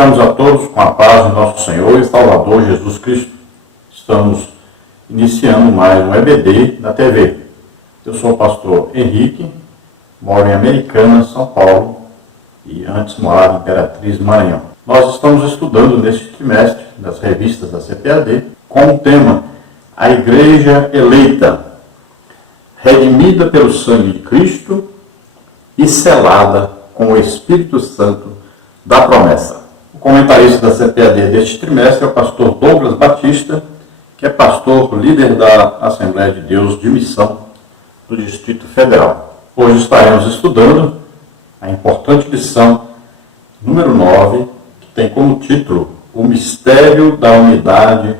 Cumprimentamos a todos com a paz de nosso Senhor e Salvador Jesus Cristo. Estamos iniciando mais um EBD na TV. Eu sou o pastor Henrique, moro em Americana, São Paulo, e antes morava em Imperatriz, Maranhão. Nós estamos estudando neste trimestre das revistas da CPAD com o tema A Igreja Eleita, redimida pelo sangue de Cristo e selada com o Espírito Santo da promessa. O comentarista da CPAD deste trimestre é o pastor Douglas Batista, que é pastor líder da Assembleia de Deus de Missão do Distrito Federal. Hoje estaremos estudando a importante lição número 9, que tem como título O Mistério da Unidade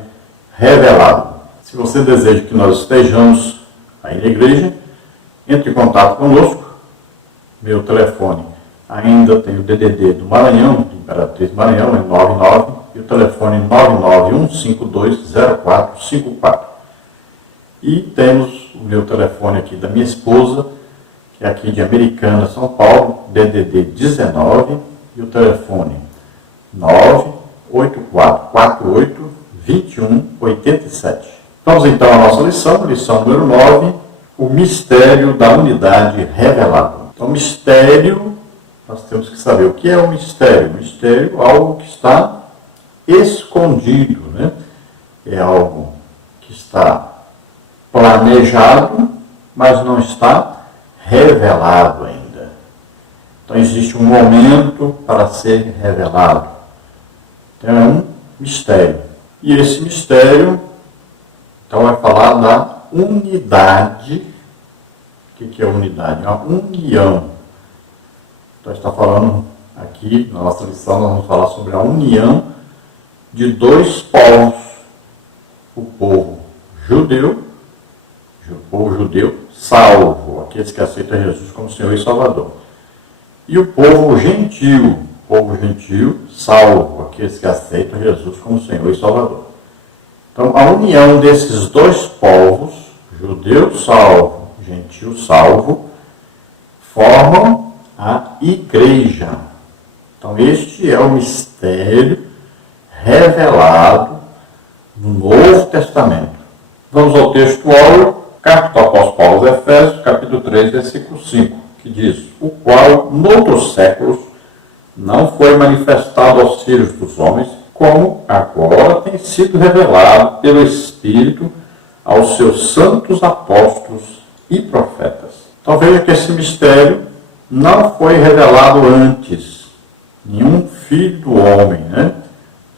Revelado. Se você deseja que nós estejamos aí na igreja, entre em contato conosco. Meu telefone ainda tem o DDD do Maranhão, de Imperatriz Maranhão, é 99, e o telefone 991520454. E temos o meu telefone aqui da minha esposa, que é aqui de Americana, São Paulo, DDD 19, e o telefone 98448-2187. Vamos então à nossa lição número 9, o mistério da unidade revelada. Então, mistério, nós temos que saber o que é o mistério. Mistério é algo que está escondido, né? É algo que está planejado, mas não está revelado ainda. Então, existe um momento para ser revelado. Então, é um mistério. E esse mistério, então, vai falar da unidade. O que é unidade? É uma união. Então, está falando aqui, na nossa lição, nós vamos falar sobre a união de dois povos. O povo judeu, salvo, aqueles que aceitam Jesus como Senhor e Salvador. E o povo gentil, salvo, aqueles que aceitam Jesus como Senhor e Salvador. Então, a união desses dois povos, judeu salvo, gentil salvo, formam a igreja. Então, este é o mistério revelado no Novo Testamento. Vamos ao texto áureo, carta do apóstolo Paulo aos Efésios, capítulo 3, versículo 5, que diz: o qual, noutros séculos, não foi manifestado aos filhos dos homens, como agora tem sido revelado pelo Espírito aos seus santos apóstolos e profetas. Então veja que esse mistério não foi revelado antes. Nenhum filho do homem,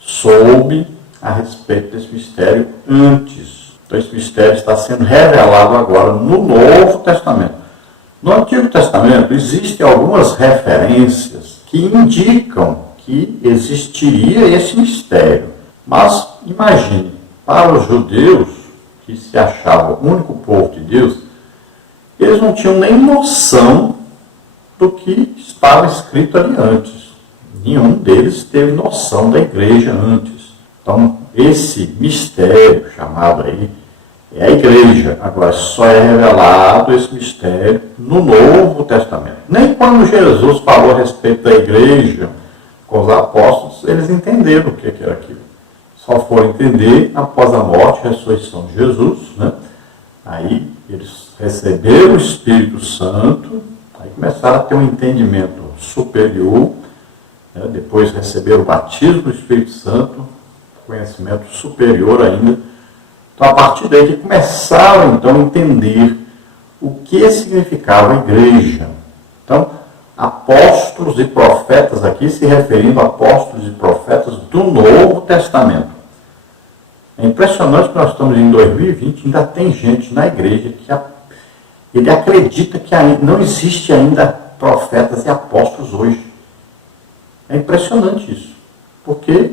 soube a respeito desse mistério antes. Então esse mistério está sendo revelado agora no Novo Testamento. No Antigo Testamento existem algumas referências que indicam que existiria esse mistério. Mas imagine, para os judeus, que se achavam o único povo de Deus, eles não tinham nem noção do que estava escrito ali antes. Nenhum deles teve noção da igreja antes. Então, esse mistério chamado aí é a igreja. Agora, só é revelado esse mistério no Novo Testamento. Nem quando Jesus falou a respeito da igreja com os apóstolos, eles entenderam o que era aquilo. Só foram entender após a morte e ressurreição de Jesus, Aí eles receberam o Espírito Santo, aí começaram a ter um entendimento superior, depois receberam o batismo do Espírito Santo, conhecimento superior ainda. Então, a partir daí que começaram, então, a entender o que significava a igreja. Então, apóstolos e profetas aqui, se referindo a apóstolos e profetas do Novo Testamento. É impressionante que nós estamos em 2020, ainda tem gente na igreja que ele acredita que não existe ainda profetas e apóstolos hoje. É impressionante isso, porque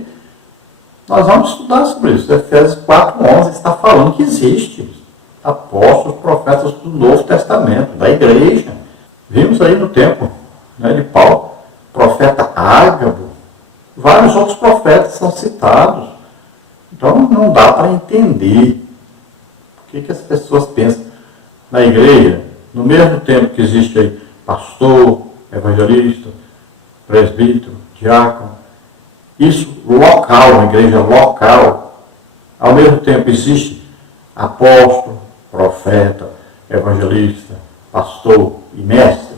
nós vamos estudar sobre isso. Efésios 4:11 está falando que existe apóstolos, profetas do Novo Testamento, da igreja. Vimos aí no tempo de Paulo, profeta Ágabo, vários outros profetas são citados. Então não dá para entender o que as pessoas pensam na igreja, no mesmo tempo que existe aí pastor, evangelista, presbítero, diácono, isso local, uma igreja local. Ao mesmo tempo existe apóstolo, profeta, evangelista, pastor e mestre.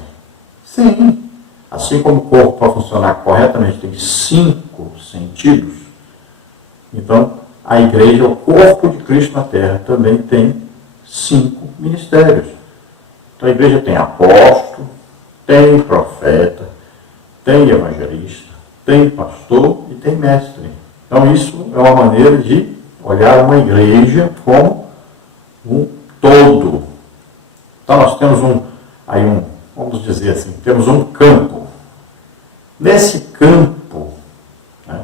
Sim, assim como o corpo para funcionar corretamente tem 5 sentidos, então a igreja, o corpo de Cristo na terra, também tem 5 ministérios. Então a igreja tem apóstolo, tem profeta, tem evangelista, tem pastor e tem mestre. Então isso é uma maneira de olhar uma igreja como um todo. Então nós temos vamos dizer assim, temos um campo. Nesse campo, né,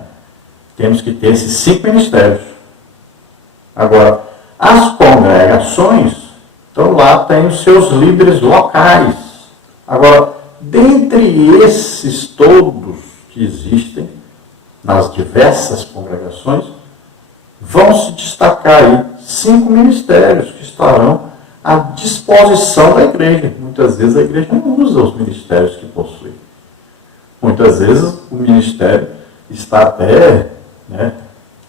temos que ter esses 5 ministérios. Agora, as congregações, então lá tem os seus líderes locais. Agora, dentre esses todos que existem, nas diversas congregações, vão se destacar aí 5 ministérios que estarão à disposição da igreja. Muitas vezes a igreja não usa os ministérios que possui. Muitas vezes o ministério está até, né,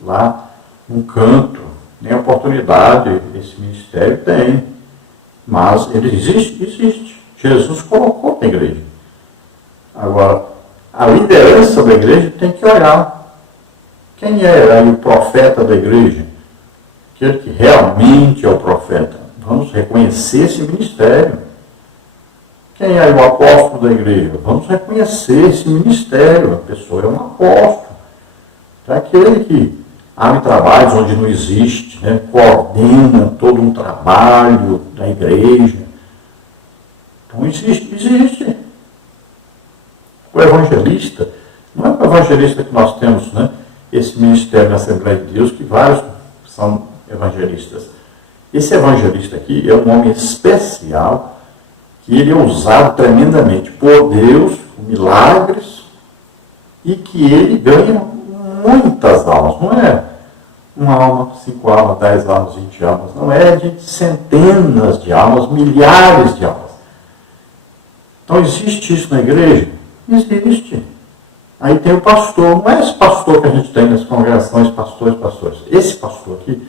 lá no canto, nem oportunidade esse ministério tem. Mas ele existe. Jesus colocou na igreja. Agora, a liderança da igreja tem que olhar. Quem é aí o profeta da igreja? Aquele que realmente é o profeta. Vamos reconhecer esse ministério. Quem é o apóstolo da igreja? Vamos reconhecer esse ministério. A pessoa é um apóstolo. É aquele que abre trabalhos onde não existe, né? Coordena todo um trabalho da igreja. Então existe. O evangelista, não é o evangelista que nós temos, né? Esse ministério na Assembleia de Deus, que vários são evangelistas. Esse evangelista aqui é um homem especial, que ele é usado tremendamente por Deus, milagres, e que ele ganha muitas almas. Não é uma alma, 5 almas, 10 almas, 20 almas. Não é de centenas de almas, milhares de almas. Então existe isso na igreja? Existe. Aí tem o pastor. Não é esse pastor que a gente tem nas congregações, pastores. Esse pastor aqui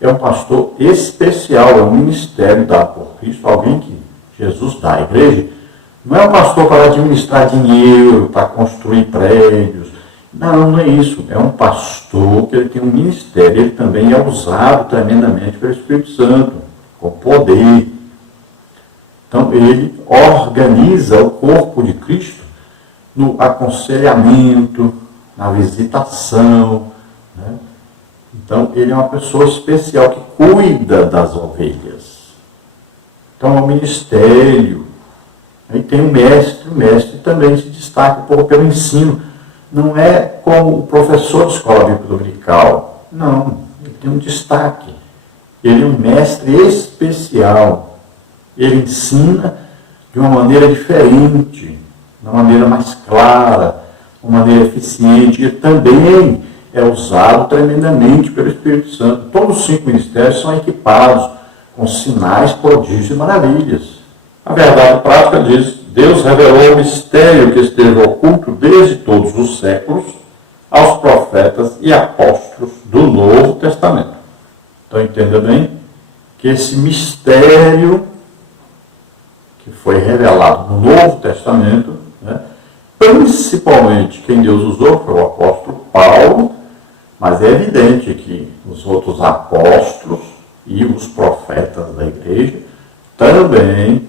é um pastor especial, é um ministério dado por Cristo, alguém que Jesus dá à igreja. Não é um pastor para administrar dinheiro, para construir prédios. Não é isso. É um pastor que ele tem um ministério. Ele também é usado tremendamente pelo Espírito Santo, com poder. Então ele organiza o corpo de Cristo no aconselhamento, na visitação, né? Então, ele é uma pessoa especial que cuida das ovelhas. Então, é um ministério. Aí tem o mestre também se destaca pelo ensino. Não é como o professor de escola bíblica dominical. Não, ele tem um destaque. Ele é um mestre especial. Ele ensina de uma maneira diferente, de uma maneira mais clara, de uma maneira eficiente. Ele também é usado tremendamente pelo Espírito Santo. Todos os 5 ministérios são equipados com sinais, prodígios e maravilhas. A verdade prática diz: Deus revelou o mistério que esteve oculto desde todos os séculos aos profetas e apóstolos do Novo Testamento. Então entenda bem que esse mistério que foi revelado no Novo Testamento, né, principalmente quem Deus usou foi o apóstolo Paulo, mas é evidente que os outros apóstolos e os profetas da igreja também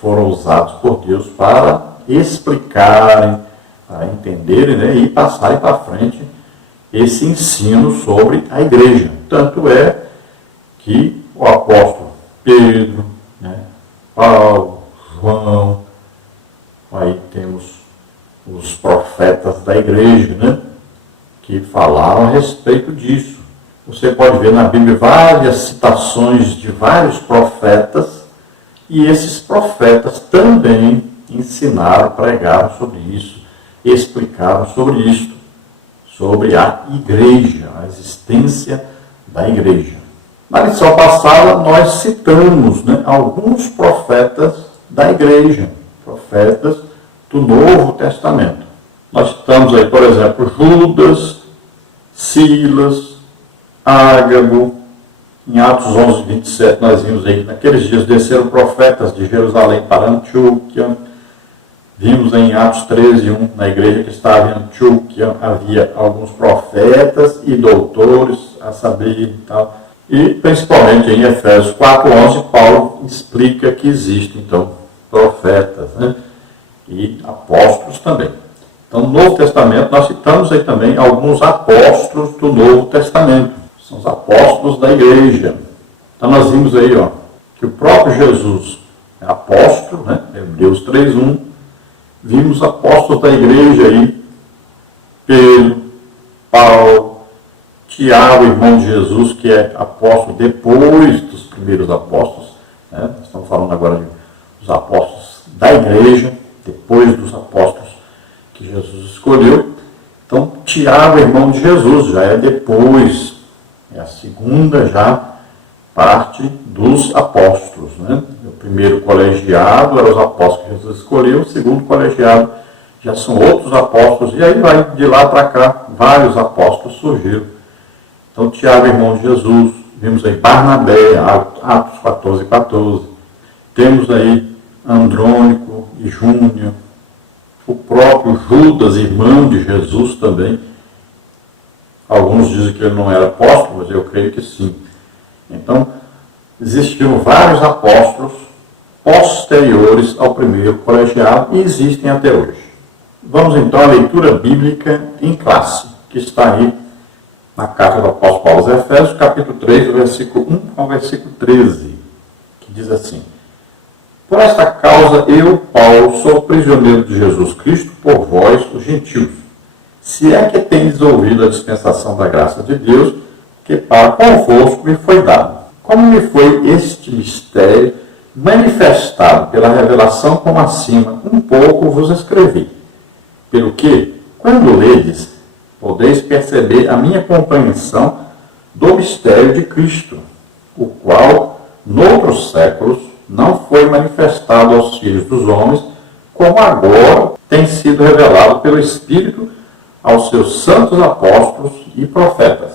foram usados por Deus para explicarem, para entenderem, né, e passarem para frente esse ensino sobre a igreja. Tanto é que o apóstolo Pedro, né, Paulo, João, aí temos os profetas da igreja, né, que falaram a respeito disso. Você pode ver na Bíblia várias citações de vários profetas, e esses profetas também ensinaram, pregaram sobre isso, explicaram sobre isso, sobre a igreja, a existência da igreja. Na lição passada, nós citamos, né, alguns profetas da igreja, profetas do Novo Testamento. Nós citamos aí, por exemplo, Judas, Silas, Ágabo. Em Atos 11, 27, nós vimos aí que naqueles dias desceram profetas de Jerusalém para Antioquia. Vimos em Atos 13, 1, na igreja que estava em Antioquia, havia alguns profetas e doutores, a saber e tal. E, principalmente em Efésios 4, 11, Paulo explica que existem, então, profetas, né? E apóstolos também. Então, no Novo Testamento, nós citamos aí também alguns apóstolos do Novo Testamento. São os apóstolos da igreja. Então, nós vimos aí, que o próprio Jesus é apóstolo, né? Hebreus 3:1. Vimos apóstolos da igreja aí, Pedro, Paulo, Tiago, irmão de Jesus, que é apóstolo depois dos primeiros apóstolos, né? Nós estamos falando agora dos apóstolos da igreja, depois dos apóstolos que Jesus escolheu. Então, Tiago, irmão de Jesus, já é depois, é a segunda já parte dos apóstolos, né? O primeiro colegiado era os apóstolos que Jesus escolheu, o segundo colegiado já são outros apóstolos, e aí vai de lá para cá, vários apóstolos surgiram. Então, Tiago, irmão de Jesus, vimos aí Barnabé, Atos 14, 14. Temos aí Andrônico e Júnior, o próprio Judas, irmão de Jesus também. Alguns dizem que ele não era apóstolo, mas eu creio que sim. Então, existiram vários apóstolos posteriores ao primeiro colegiado e existem até hoje. Vamos então à leitura bíblica em classe, que está aí na carta do apóstolo Paulo aos Efésios, capítulo 3, do versículo 1 ao versículo 13, que diz assim: Por esta causa eu, Paulo, sou prisioneiro de Jesus Cristo por vós, os gentios, se é que tendes ouvido a dispensação da graça de Deus, que para convosco me foi dado. Como me foi este mistério manifestado pela revelação como acima, um pouco vos escrevi. Pelo que, quando ledes, podeis perceber a minha compreensão do mistério de Cristo, o qual, noutros séculos, não foi manifestado aos filhos dos homens, como agora tem sido revelado pelo Espírito aos seus santos apóstolos e profetas.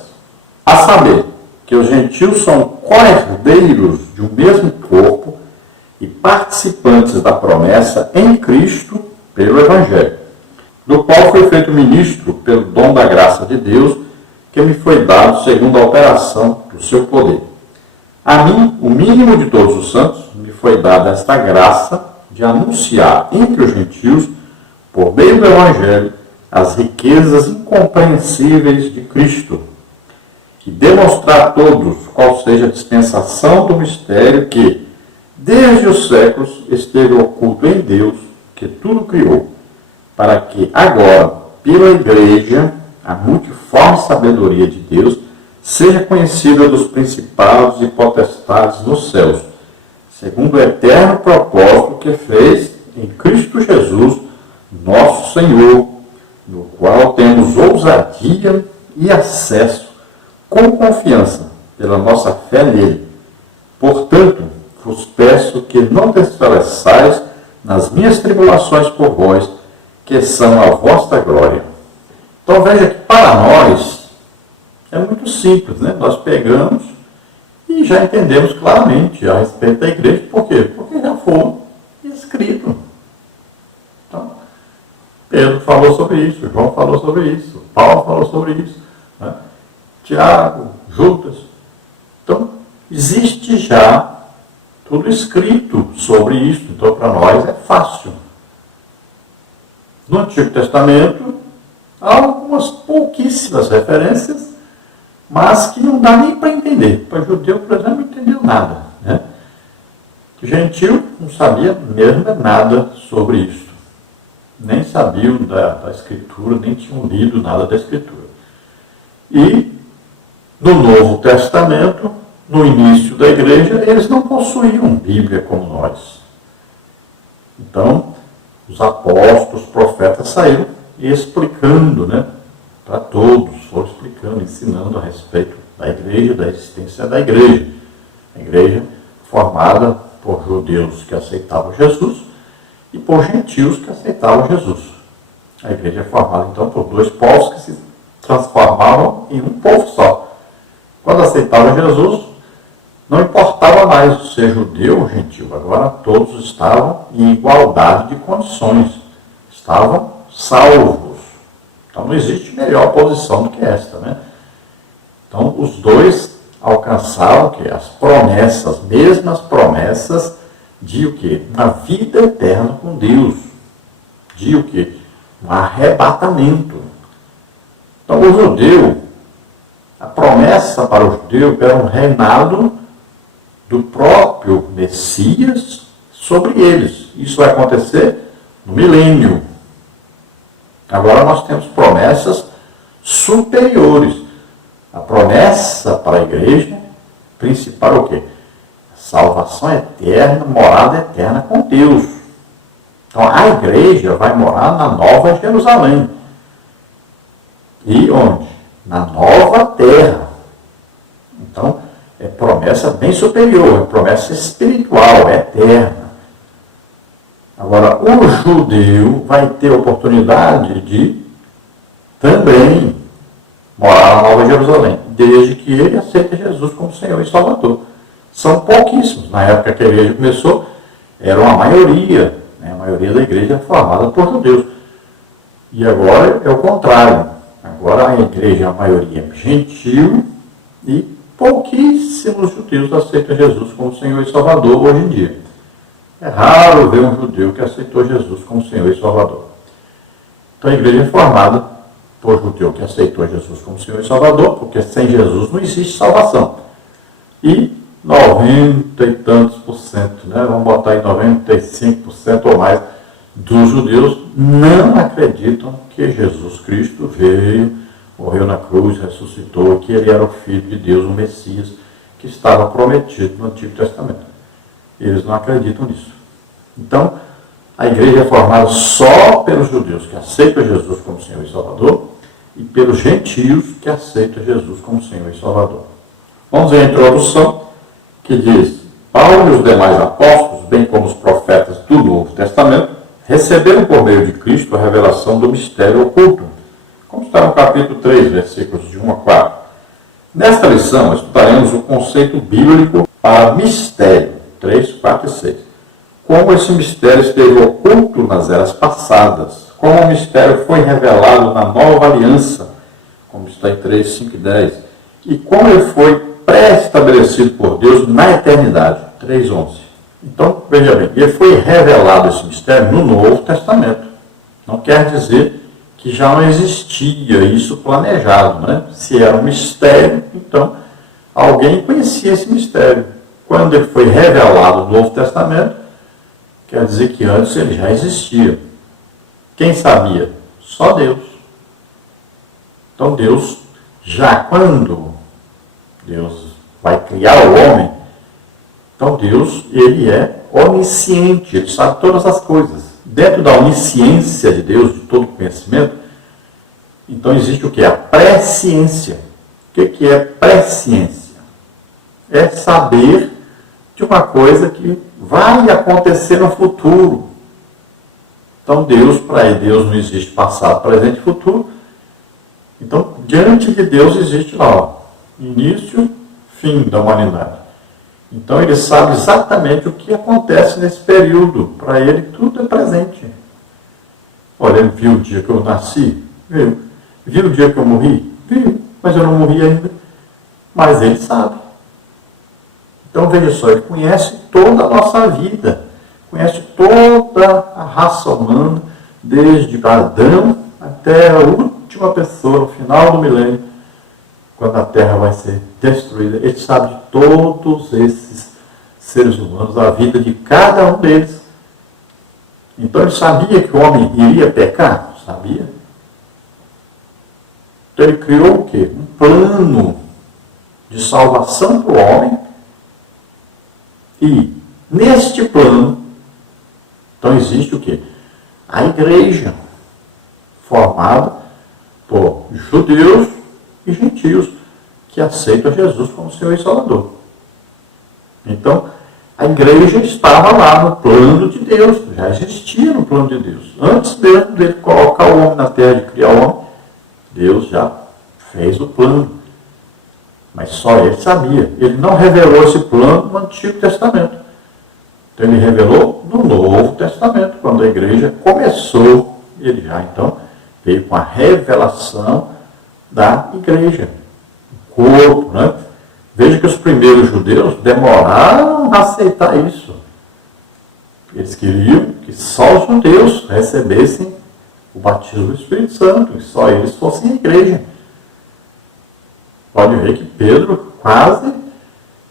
A saber, que os gentios são co-herdeiros de um mesmo corpo e participantes da promessa em Cristo pelo Evangelho, do qual foi feito ministro pelo dom da graça de Deus, que me foi dado segundo a operação do seu poder. A mim, o mínimo de todos os santos, me foi dada esta graça de anunciar entre os gentios, por meio do Evangelho, as riquezas incompreensíveis de Cristo, e demonstrar a todos qual seja a dispensação do mistério que, desde os séculos, esteve oculto em Deus, que tudo criou, para que agora, pela Igreja, a multiforme sabedoria de Deus seja conhecida dos principados e potestades nos céus, segundo o eterno propósito que fez em Cristo Jesus, nosso Senhor, no qual temos ousadia e acesso com confiança pela nossa fé nele. Portanto, vos peço que não desfaleçais nas minhas tribulações por vós, que são a vossa glória. Então veja que para nós é muito simples, né? Nós pegamos e já entendemos claramente a respeito da igreja. Por quê? Porque já foi escrito. Então, Pedro falou sobre isso, João falou sobre isso, Paulo falou sobre isso, né? Tiago, Judas. Então, existe já tudo escrito sobre isso. Então, para nós é fácil. No Antigo Testamento, há algumas pouquíssimas referências, mas que não dá nem para entender. Para judeu, por exemplo, não entendeu nada, né? Gentil não sabia mesmo nada sobre isso. Nem sabiam da Escritura, nem tinham lido nada da Escritura. E no Novo Testamento, no início da igreja, eles não possuíam Bíblia como nós. Então, os apóstolos, os profetas saíram explicando, né, para todos, foram explicando, ensinando a respeito da igreja, da existência da igreja. A igreja formada por judeus que aceitavam Jesus e por gentios que aceitavam Jesus. A igreja é formada então por dois povos que se transformavam em um povo só. Quando aceitavam Jesus, não importava mais ser judeu ou gentil, agora todos estavam em igualdade de condições, estavam salvos. Então não existe melhor posição do que esta, né? Então os dois alcançaram o quê? As promessas, as mesmas promessas de o quê? Uma vida eterna com Deus. De o quê? Um arrebatamento. Então o judeu, a promessa para o judeu era um reinado do próprio Messias sobre eles. Isso vai acontecer no milênio. Agora nós temos promessas superiores. A promessa para a igreja principal é o quê? Salvação eterna, morada eterna com Deus. Então a igreja vai morar na Nova Jerusalém. E onde? Na nova terra. Então, é promessa bem superior, é promessa espiritual, é eterna. Agora, o judeu vai ter oportunidade de também morar na Nova Jerusalém, desde que ele aceite Jesus como Senhor e Salvador. São pouquíssimos. Na época que a igreja começou, era uma maioria, né? A maioria da igreja é formada por judeus. E agora é o contrário. Agora a igreja, a maioria é gentil e pouquíssimos judeus aceitam Jesus como Senhor e Salvador hoje em dia. É raro ver um judeu que aceitou Jesus como Senhor e Salvador. Então a igreja é formada por judeu que aceitou Jesus como Senhor e Salvador, porque sem Jesus não existe salvação. E 90 e tantos por cento, né? Vamos botar aí 95% ou mais dos judeus não acreditam que Jesus Cristo veio, morreu na cruz, ressuscitou, que ele era o Filho de Deus, o Messias, que estava prometido no Antigo Testamento. Eles não acreditam nisso. Então, a igreja é formada só pelos judeus que aceitam Jesus como Senhor e Salvador e pelos gentios que aceitam Jesus como Senhor e Salvador. Vamos ver a introdução, que diz: Paulo e os demais apóstolos, bem como os profetas do Novo Testamento, receberam por meio de Cristo a revelação do mistério oculto, como está no capítulo 3, versículos de 1 a 4. Nesta lição, estudaremos o conceito bíblico para mistério, 3, 4 e 6. Como esse mistério esteve oculto nas eras passadas, como o mistério foi revelado na nova aliança, como está em 3, 5 e 10, e como ele foi pré-estabelecido por Deus na eternidade, 3, 11. Então, veja bem, ele foi revelado esse mistério no Novo Testamento. Não quer dizer que já não existia isso planejado, né? Se era um mistério, então alguém conhecia esse mistério. Quando ele foi revelado no Novo Testamento, quer dizer que antes ele já existia. Quem sabia? Só Deus. Então Deus, já quando Deus vai criar o homem, então Deus, ele é onisciente, ele sabe todas as coisas. Dentro da onisciência de Deus, de todo conhecimento, então existe o que? A presciência. O que é presciência? É saber de uma coisa que vai acontecer no futuro. Então Deus, para ele, Deus não existe passado, presente e futuro. Então, diante de Deus existe lá, ó, início, fim da humanidade. Então ele sabe exatamente o que acontece nesse período. Para ele tudo é presente. Olha, ele viu o dia que eu nasci? Viu. Viu o dia que eu morri? Viu. Mas eu não morri ainda. Mas ele sabe. Então veja só, ele conhece toda a nossa vida. Conhece toda a raça humana, desde Adão até a última pessoa, no final do milênio, quando a Terra vai ser destruída. Ele sabe de todos esses seres humanos, a vida de cada um deles. Então ele sabia que o homem iria pecar? Sabia. Então ele criou o quê? Um plano de salvação para o homem. E neste plano, então existe o quê? A igreja, formada por judeus e gentios que aceitam Jesus como Senhor e Salvador. Então, A igreja estava lá no plano de Deus, já existia no plano de Deus. Antes mesmo dele colocar o homem na terra, de criar o homem, Deus já fez o plano. Mas só ele sabia. Ele não revelou esse plano no Antigo Testamento. Então ele revelou no Novo Testamento, quando a igreja começou. Ele já então veio com a revelação da igreja, o corpo, né? Veja que os primeiros judeus demoraram a aceitar isso. Eles queriam que só os judeus recebessem o batismo do Espírito Santo, que só eles fossem a igreja. Pode ver que Pedro quase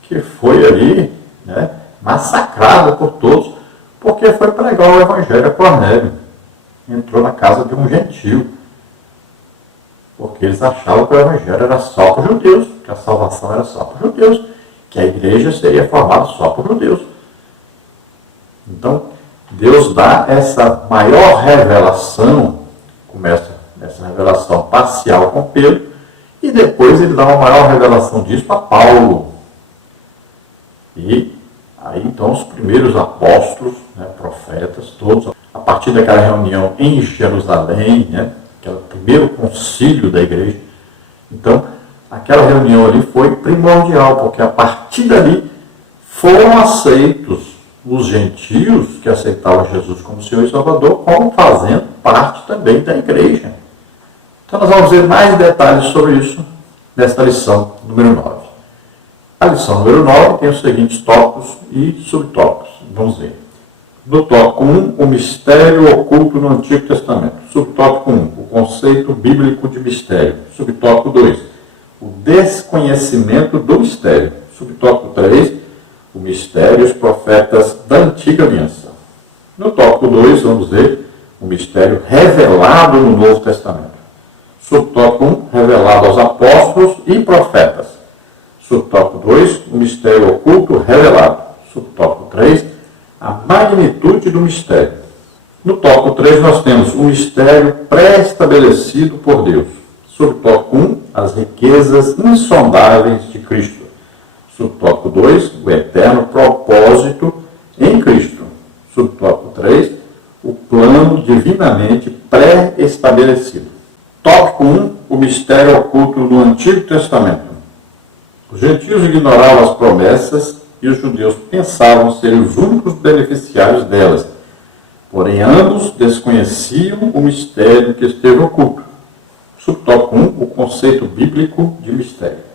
que foi ali, né, massacrado por todos, porque foi pregar o Evangelho a Cornélio. Entrou na casa de um gentio, porque eles achavam que o Evangelho era só para os judeus, que a salvação era só para os judeus, que a igreja seria formada só por judeus. Então, Deus dá essa maior revelação, começa essa revelação parcial com Pedro, e depois ele dá uma maior revelação disso para Paulo. E aí então os primeiros apóstolos, né, profetas, todos, a partir daquela reunião em Jerusalém, né, aquele primeiro concílio da igreja, então aquela reunião ali foi primordial, porque a partir dali foram aceitos os gentios que aceitavam Jesus como Senhor e Salvador, como fazendo parte também da igreja. Então nós vamos ver mais detalhes sobre isso nesta lição número 9. A lição número 9 tem os seguintes tópicos e subtópicos. Vamos ver. No tópico 1, o mistério oculto no Antigo Testamento. Subtópico 1, o conceito bíblico de mistério. Subtópico 2, o desconhecimento do mistério. Subtópico 3, o mistério e os profetas da Antiga Aliança. No tópico 2, vamos ver o mistério revelado no Novo Testamento. Subtópico 1, revelado aos apóstolos e profetas. Subtópico 2, o mistério oculto revelado. Subtópico 3, a magnitude do mistério. No tópico 3, nós temos o mistério pré-estabelecido por Deus. Subtópico 1, as riquezas insondáveis de Cristo. Subtópico 2, o eterno propósito em Cristo. Subtópico 3, o plano divinamente pré-estabelecido. Tópico 1, o mistério oculto no Antigo Testamento. Os gentios ignoravam as promessas e os judeus pensavam ser os únicos beneficiários delas. Porém, ambos desconheciam o mistério que esteve oculto. Subtópico 1, o conceito bíblico de mistério.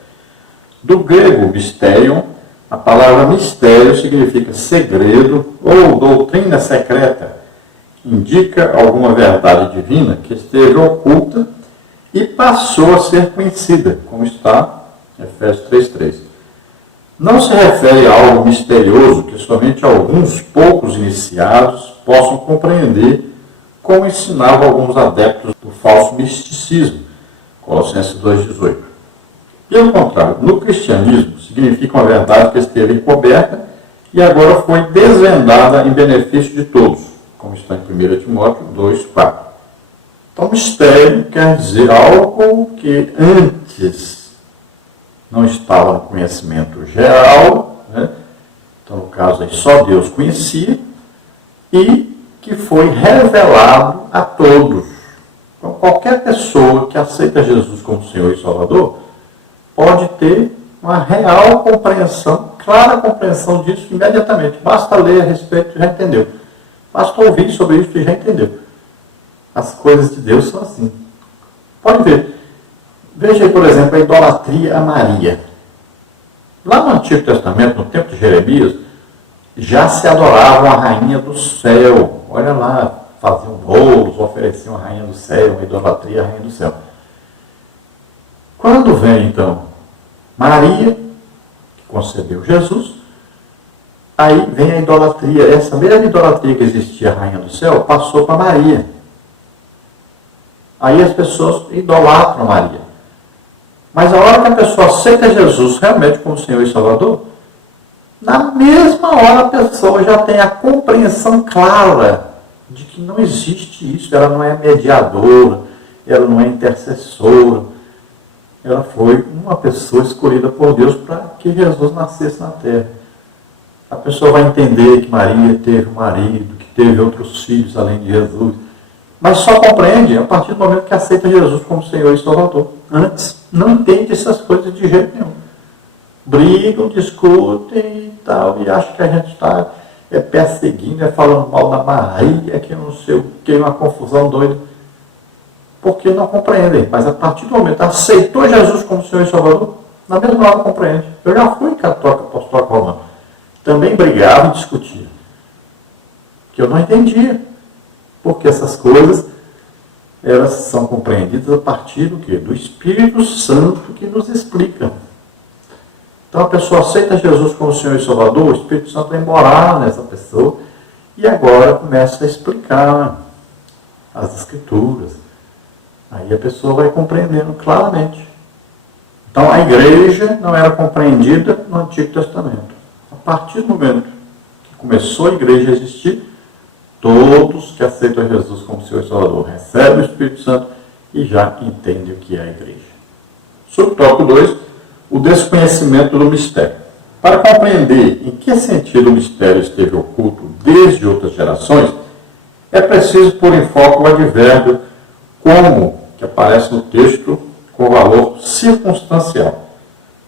Do grego mysterion, a palavra mistério significa segredo ou doutrina secreta, que indica alguma verdade divina que esteve oculta e passou a ser conhecida, como está em Efésios 3:3. Não se refere a algo misterioso que somente alguns poucos iniciados possam compreender, como ensinavam alguns adeptos do falso misticismo, Colossenses 2:18. Pelo contrário, no cristianismo significa uma verdade que esteve encoberta e agora foi desvendada em benefício de todos, como está em 1 Timóteo 2:4. Então, mistério quer dizer algo que antes não estava no conhecimento geral, né? Então, no caso aí, só Deus conhecia, e que foi revelado a todos. Então, qualquer pessoa que aceita Jesus como Senhor e Salvador pode ter uma real compreensão, clara compreensão disso imediatamente. Basta ler a respeito e já entendeu. Basta ouvir sobre isso e já entendeu. As coisas de Deus são assim. Pode ver. Veja aí, por exemplo, a idolatria a Maria. Lá no Antigo Testamento, no tempo de Jeremias, já se adoravam a rainha do céu. Olha lá, faziam bolos, ofereciam a rainha do céu, uma idolatria à rainha do céu. Quando vem, então, Maria, que concebeu Jesus, aí vem a idolatria. Essa mesma idolatria que existia a rainha do céu passou para Maria. Aí as pessoas idolatram Maria. Mas a hora que a pessoa aceita Jesus realmente como Senhor e Salvador, na mesma hora a pessoa já tem a compreensão clara de que não existe isso, ela não é mediadora, ela não é intercessora, ela foi uma pessoa escolhida por Deus para que Jesus nascesse na terra. a pessoa vai entender que Maria teve um marido, que teve outros filhos além de Jesus, mas só compreende a partir do momento que aceita Jesus como Senhor e Salvador. Antes, não entende essas coisas de jeito nenhum. Brigam, discutem e tal, e acham que a gente está perseguindo, falando mal da Maria, que não sei o que, uma confusão doida. Porque não compreendem. Mas a partir do momento que aceitou Jesus como Senhor e Salvador, na mesma hora compreende. Eu já fui católico apostólico romano. Também brigava e discutia. Que eu não entendia. Porque essas coisas, elas são compreendidas a partir do quê? Do Espírito Santo que nos explica. Então a pessoa aceita Jesus como Senhor e Salvador, o Espírito Santo vai morar nessa pessoa e agora começa a explicar as Escrituras. Aí a pessoa vai compreendendo claramente. Então a igreja não era compreendida no Antigo Testamento. A partir do momento que começou a igreja a existir, todos que aceitam Jesus como Senhor e Salvador recebem o Espírito Santo e já entendem o que é a igreja. Subtópico 2, o desconhecimento do mistério. Para compreender em que sentido o mistério esteve oculto desde outras gerações, é preciso pôr em foco o advérbio como, que aparece no texto com valor circunstancial.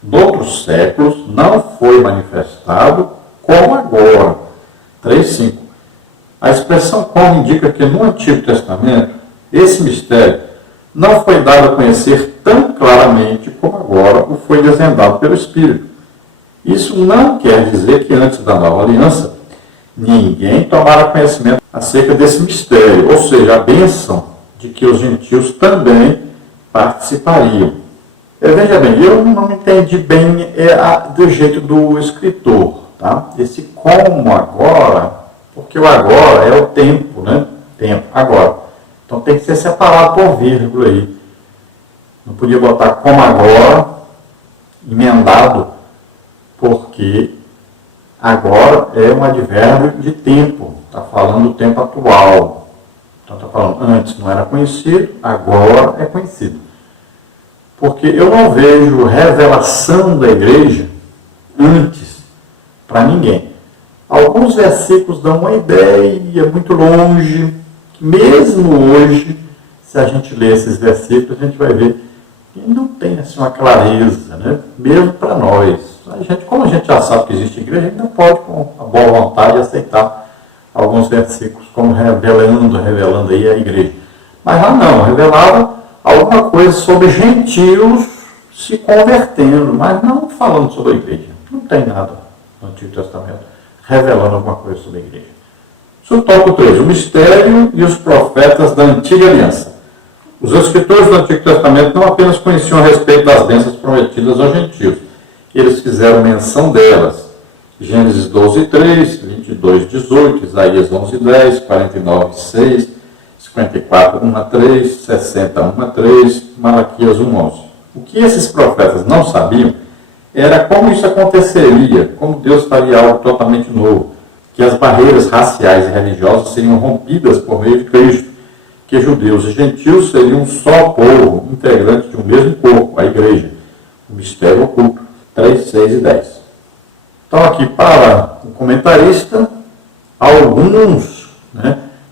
Noutros séculos não foi manifestado como agora. 3:5. A expressão como indica que no Antigo Testamento esse mistério não foi dado a conhecer tão claramente como agora o foi desvendado pelo Espírito. Isso não quer dizer que antes da nova aliança ninguém tomara conhecimento acerca desse mistério, ou seja, a bênção de que os gentios também participariam. Veja bem, eu não entendi bem do jeito do escritor, tá? Esse como agora, porque o agora é o tempo, né? Tempo, agora. Então tem que ser separado por vírgula aí. Não podia botar como agora, emendado, porque agora é um advérbio de tempo. Está falando do tempo atual. Então está falando antes não era conhecido, agora é conhecido. Porque eu não vejo revelação da igreja antes para ninguém. Alguns versículos dão uma ideia muito longe. Mesmo hoje, se a gente ler esses versículos, a gente vai ver que não tem assim, uma clareza, né? Mesmo para nós. Como a gente já sabe que existe igreja, a gente não pode, com a boa vontade, aceitar alguns versículos como revelando aí a igreja. Mas lá não, revelava alguma coisa sobre gentios se convertendo, mas não falando sobre a igreja. Não tem nada no Antigo Testamento revelando alguma coisa sobre a igreja. Subtópico 3, o mistério e os profetas da Antiga Aliança. Os escritores do Antigo Testamento não apenas conheciam a respeito das bênçãos prometidas aos gentios, eles fizeram menção delas. Gênesis 12:3, 22:18, Isaías 11:10, 49:6, 54:1-3, 60:1-3, Malaquias 1:11. O que esses profetas não sabiam era como isso aconteceria, como Deus faria algo totalmente novo, que as barreiras raciais e religiosas seriam rompidas por meio de Cristo, que judeus e gentios seriam um só povo, integrantes de um mesmo corpo, a igreja. O mistério oculto, 3, 6 e 10. Então aqui para o comentarista, alguns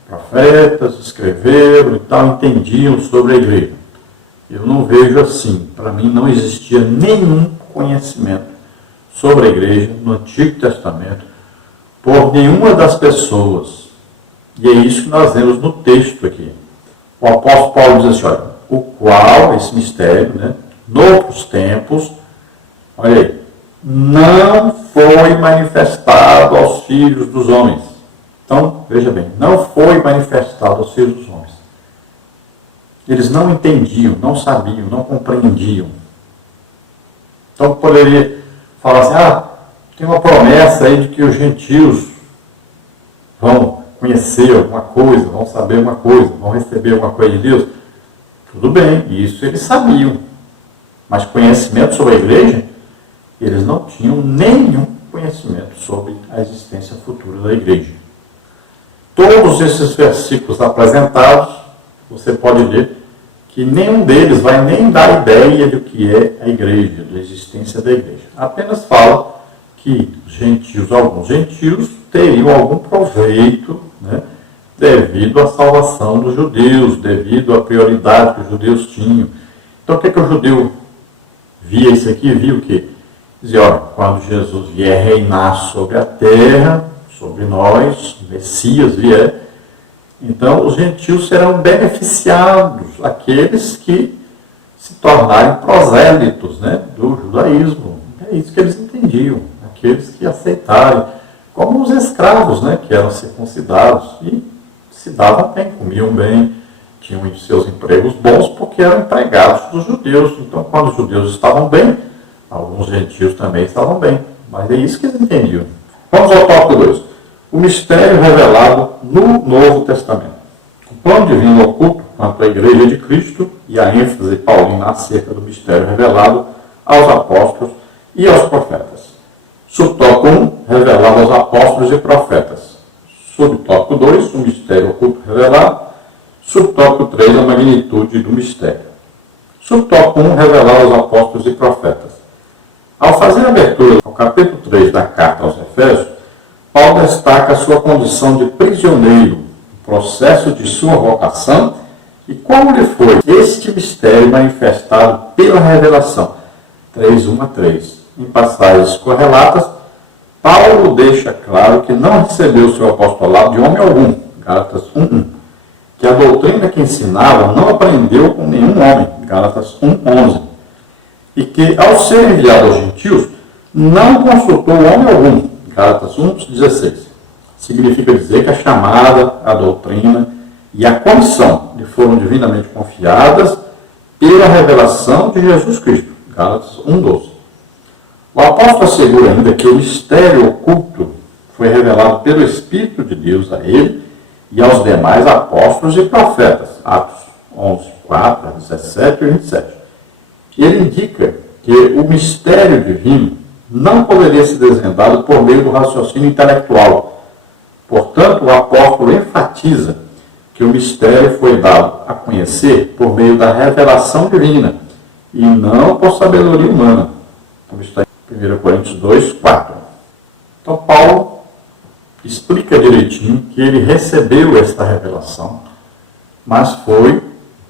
profetas escreveram e tal, entendiam sobre a igreja. Eu não vejo assim. Para mim não existia nenhum conhecimento sobre a igreja no Antigo Testamento por nenhuma das pessoas. E é isso que nós vemos no texto aqui. O apóstolo Paulo diz assim, olha, o qual, esse mistério, noutros tempos, olha aí, não foi manifestado aos filhos dos homens. Então, veja bem, não foi manifestado aos filhos dos homens. Eles não entendiam, não sabiam, não compreendiam. Então, poderia falar assim, tem uma promessa aí de que os gentios vão conhecer alguma coisa, vão saber alguma coisa, vão receber alguma coisa de Deus. Tudo bem, isso eles sabiam. Mas conhecimento sobre a igreja, eles não tinham nenhum conhecimento sobre a existência futura da igreja. Todos esses versículos apresentados, você pode ver que nenhum deles vai nem dar ideia do que é a igreja, da existência da igreja. Apenas fala que os gentios, alguns gentios, teriam algum proveito, né, devido à salvação dos judeus, devido à prioridade que os judeus tinham. Então, o que o judeu via isso aqui? Via o quê? Dizia, olha, quando Jesus vier reinar sobre a terra, sobre nós, o Messias vier, então os gentios serão beneficiados, aqueles que se tornarem prosélitos, né, do judaísmo. É isso que eles entendiam, aqueles que aceitarem, como os escravos, né, que eram circuncidados e se davam bem, comiam bem, tinham seus empregos bons porque eram empregados dos judeus. Então, quando os judeus estavam bem, alguns gentios também estavam bem. Mas é isso que eles entendiam. Vamos ao tópico 2. O mistério revelado no Novo Testamento. O plano divino oculto quanto à Igreja de Cristo e a ênfase paulina acerca do mistério revelado aos apóstolos e aos profetas. Subtópico 1, revelado aos apóstolos e profetas. Subtópico 2, o mistério oculto revelado. Subtópico 3, a magnitude do mistério. Subtópico 1, revelado aos apóstolos e profetas. Ao fazer a abertura ao capítulo 3 da carta aos Efésios, Paulo destaca a sua condição de prisioneiro, o processo de sua vocação e como lhe foi este mistério manifestado pela revelação. 3:1 a 3. Em passagens correlatas, Paulo deixa claro que não recebeu seu apostolado de homem algum, Gálatas 1:1, que a doutrina que ensinava não aprendeu com nenhum homem, Gálatas 1:11, e que, ao ser enviado aos gentios, não consultou homem algum, Gálatas 1:16. Significa dizer que a chamada, a doutrina e a comissão lhe foram divinamente confiadas pela revelação de Jesus Cristo, Gálatas 1:12. O apóstolo assegura ainda que o mistério oculto foi revelado pelo Espírito de Deus a ele e aos demais apóstolos e profetas, Atos 11:4, 17 e 27. Ele indica que o mistério divino não poderia ser desvendado por meio do raciocínio intelectual. Portanto, o apóstolo enfatiza que o mistério foi dado a conhecer por meio da revelação divina e não por sabedoria humana, como está em 1 Coríntios 2:4. Então, Paulo explica direitinho que ele recebeu esta revelação, mas foi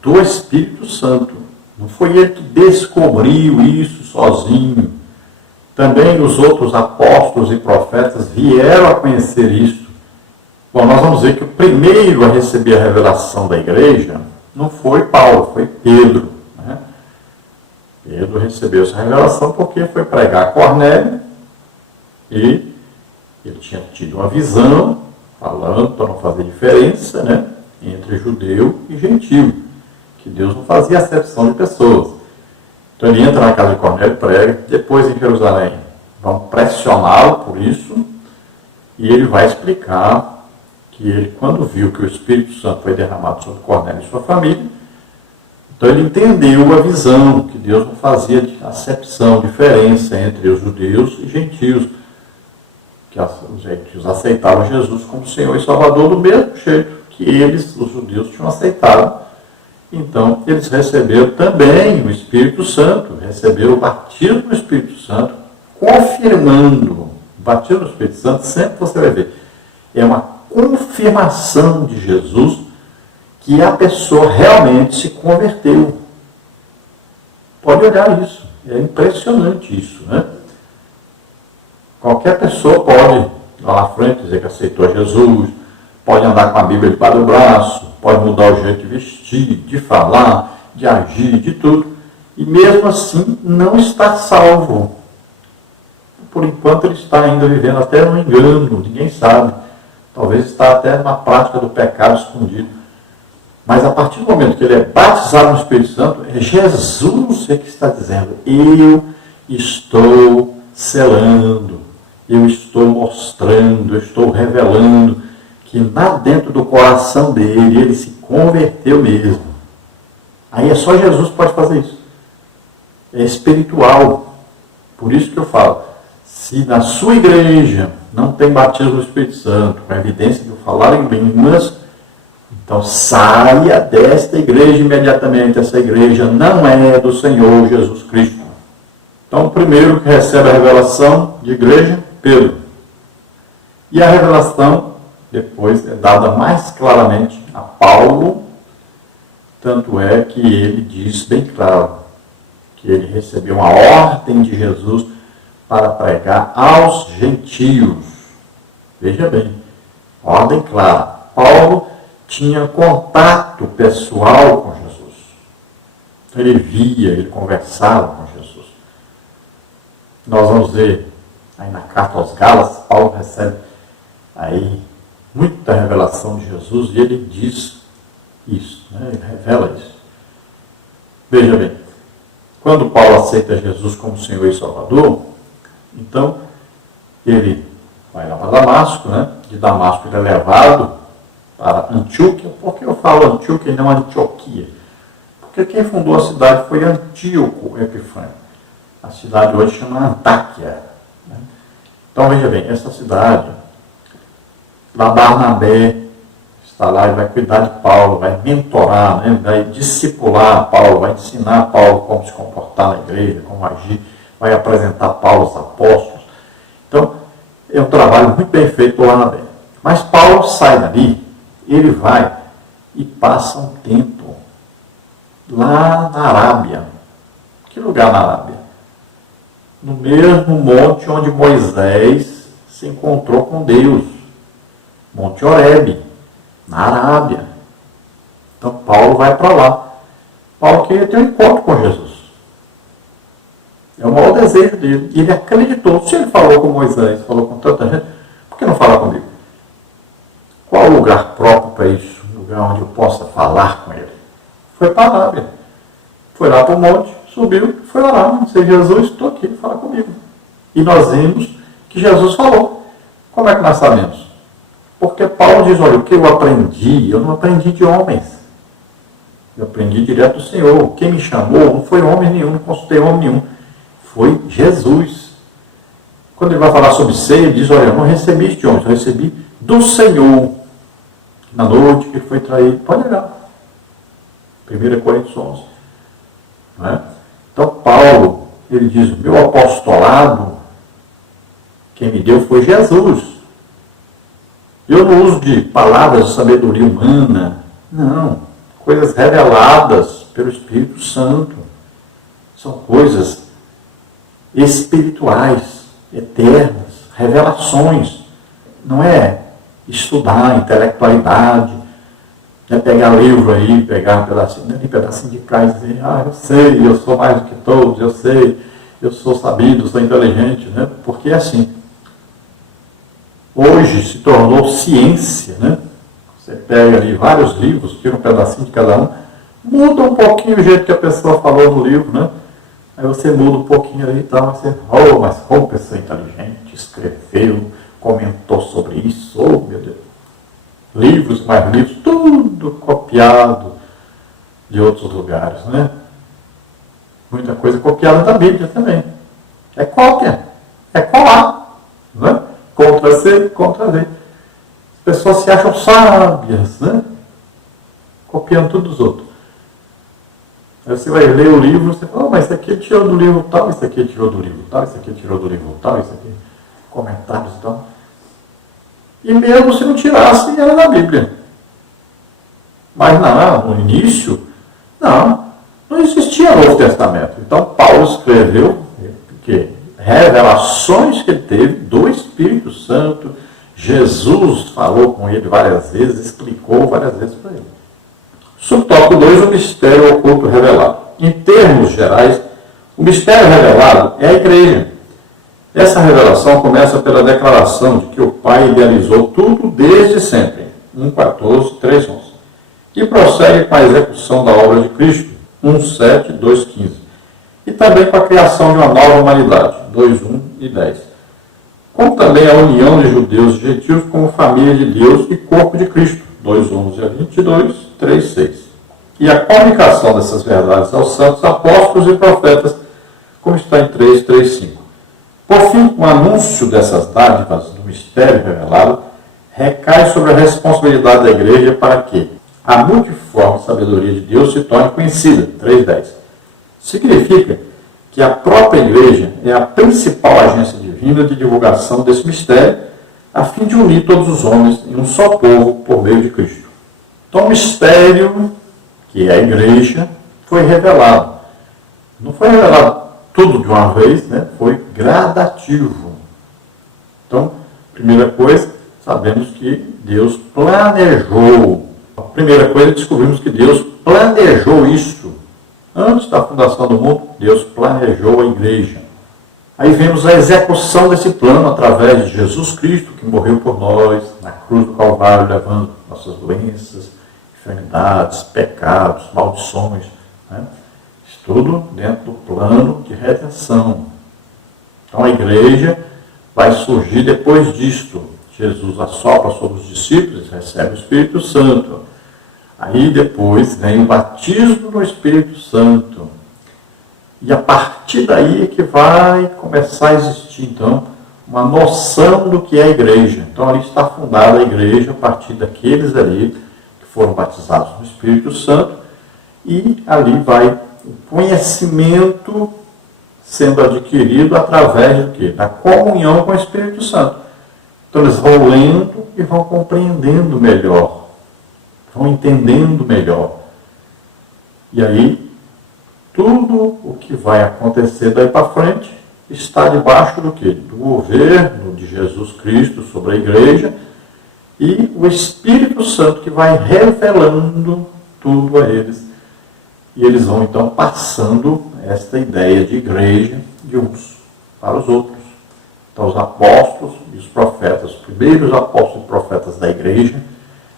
do Espírito Santo. Não foi ele que descobriu isso sozinho. Também os outros apóstolos e profetas vieram a conhecer isso. Bom, nós vamos ver que o primeiro a receber a revelação da igreja não foi Paulo, foi Pedro. Né? Pedro recebeu essa revelação porque foi pregar a Cornélio e ele tinha tido uma visão, falando para não fazer diferença, né, entre judeu e gentio, que Deus não fazia acepção de pessoas. Então ele entra na casa de Cornélio, prega, depois em Jerusalém vão pressioná-lo por isso, e ele vai explicar que ele, quando viu que o Espírito Santo foi derramado sobre Cornélio e sua família, então ele entendeu a visão, que Deus não fazia acepção, diferença entre os judeus e gentios, que os gentios aceitavam Jesus como Senhor e Salvador do mesmo jeito que eles, os judeus, tinham aceitado. Então, eles receberam também o Espírito Santo, receberam o batismo do Espírito Santo, confirmando. O batismo do Espírito Santo, sempre você vai ver, é uma confirmação de Jesus que a pessoa realmente se converteu. Pode olhar isso, é impressionante isso, né? Qualquer pessoa pode, lá na frente, dizer que aceitou Jesus, pode andar com a Bíblia debaixo do braço, pode mudar o jeito de vestir, de falar, de agir, de tudo, e mesmo assim não está salvo. Por enquanto ele está ainda vivendo até no engano, ninguém sabe. Talvez está até na prática do pecado escondido. Mas a partir do momento que ele é batizado no Espírito Santo, é Jesus que está dizendo: eu estou selando, eu estou mostrando, eu estou revelando que lá dentro do coração dele, ele se converteu mesmo. Aí é só Jesus que pode fazer isso. É espiritual. Por isso que eu falo, se na sua igreja não tem batismo no Espírito Santo, com evidência de falar em línguas, então saia desta igreja imediatamente. Essa igreja não é do Senhor Jesus Cristo. Então, o primeiro que recebe a revelação de igreja Pedro. E a revelação depois é dada mais claramente a Paulo, tanto é que ele diz bem claro que ele recebeu uma ordem de Jesus para pregar aos gentios. Veja bem, ordem clara. Paulo tinha contato pessoal com Jesus. Então ele via, ele conversava com Jesus. Nós vamos ver aí na carta aos Gálatas, Paulo recebe aí muita revelação de Jesus e ele diz isso, né? Ele revela isso. Veja bem, quando Paulo aceita Jesus como Senhor e Salvador, então ele vai lá para Damasco, né? De Damasco ele é levado para Antioquia. Por que eu falo Antioquia e não Antioquia? Porque quem fundou a cidade foi Antíoco Epifânio. A cidade hoje chama Antáquia, né? Então veja bem, essa cidade, lá Barnabé está lá e vai cuidar de Paulo, vai mentorar, né? Vai discipular Paulo, vai ensinar Paulo como se comportar na igreja, como agir, vai apresentar Paulo aos apóstolos. Então, é um trabalho muito bem feito por Barnabé. Mas Paulo sai dali, ele vai e passa um tempo lá na Arábia. Que lugar na Arábia? No mesmo monte onde Moisés se encontrou com Deus. Monte Horebe, na Arábia. Então Paulo vai para lá. Paulo queria ter um encontro com Jesus. É o maior desejo dele. E ele acreditou. Se ele falou com Moisés, falou com tanta gente, por que não falar comigo? Qual o lugar próprio para isso? Um lugar onde eu possa falar com ele? Foi para a Arábia. Foi lá para o monte, subiu, foi lá. Não sei, Jesus, estou aqui, fala comigo. E nós vimos que Jesus falou. Como é que nós sabemos? Porque Paulo diz, olha, o que eu aprendi, eu não aprendi de homens. Eu aprendi direto do Senhor. Quem me chamou não foi homem nenhum, não consultei homem nenhum. Foi Jesus. Quando ele vai falar sobre ceia, ele diz, olha, eu não recebi de homens, eu recebi do Senhor. Na noite que ele foi traído. Pode olhar. 1 Coríntios 11. Não é? Então, Paulo, ele diz, o meu apostolado, quem me deu foi Jesus. Eu não uso de palavras de sabedoria humana. Não. Coisas reveladas pelo Espírito Santo. São coisas espirituais, eternas, revelações. Não é estudar intelectualidade, não é pegar livro aí, pegar um pedacinho de cá e dizer, eu sei, eu sou mais do que todos, eu sei, eu sou sabido, sou inteligente, né? Porque é assim. Hoje se tornou ciência, né? Você pega ali vários livros, tira um pedacinho de cada um, muda um pouquinho o jeito que a pessoa falou no livro, né? Aí você muda um pouquinho ali e tal, você, mas como pessoa inteligente, escreveu, comentou sobre isso, meu Deus. Livros, mais livros, tudo copiado de outros lugares, né? Muita coisa copiada da Bíblia também. É cópia, é colar, né? Contra C, contra V. As pessoas se acham sábias, né? Copiando tudo dos outros. Aí você vai ler o livro, você fala, mas isso aqui ele tirou do livro tal, isso aqui ele tirou do livro tal, isso aqui ele tirou do livro tal, isso aqui, comentários e tal. E mesmo se não tirasse, era da Bíblia. Mas não, no início, não existia Novo Testamento. Então Paulo escreveu que revelações que ele teve do Espírito Santo, Jesus falou com ele várias vezes, explicou várias vezes para ele. Subtópico 2, o mistério oculto revelado. Em termos gerais, o mistério revelado é a igreja. Essa revelação começa pela declaração de que o Pai idealizou tudo desde sempre, 1,14, 3,11, e prossegue com a execução da obra de Cristo, 1,7, 2,15, e também com a criação de uma nova humanidade, 2,1 e 10, como também a união de judeus e gentios como família de Deus e corpo de Cristo, 2,11 a 22, 3,6, e a comunicação dessas verdades aos santos apóstolos e profetas, como está em 3,5. Por fim, o anúncio dessas dádivas do mistério revelado recai sobre a responsabilidade da igreja para que a multiforme sabedoria de Deus se torne conhecida. 3,10. Significa que a própria igreja é a principal agência divina de divulgação desse mistério, a fim de unir todos os homens em um só povo por meio de Cristo. Então o mistério, que é a igreja, foi revelado. Não foi revelado tudo de uma vez, né? Foi gradativo. Então, primeira coisa, sabemos que Deus planejou. A primeira coisa, descobrimos que Deus planejou isso. Antes da fundação do mundo, Deus planejou a igreja. Aí vemos a execução desse plano através de Jesus Cristo, que morreu por nós na cruz do Calvário, levando nossas doenças, enfermidades, pecados, maldições. Né? Isso tudo dentro do plano de redenção. Então a igreja vai surgir depois disto. Jesus assopra sobre os discípulos, recebe o Espírito Santo. Aí depois vem o batismo no Espírito Santo. E a partir daí é que vai começar a existir, então, uma noção do que é a igreja. Então, ali está fundada a igreja a partir daqueles ali que foram batizados no Espírito Santo. E ali vai o conhecimento sendo adquirido através do quê? Da comunhão com o Espírito Santo. Então, eles vão lendo e vão compreendendo melhor. Vão entendendo melhor. E aí, tudo o que vai acontecer daí para frente está debaixo do quê? Do governo de Jesus Cristo sobre a igreja e o Espírito Santo que vai revelando tudo a eles. E eles vão então passando esta ideia de igreja de uns para os outros. Então os apóstolos e os profetas, os primeiros apóstolos e profetas da igreja,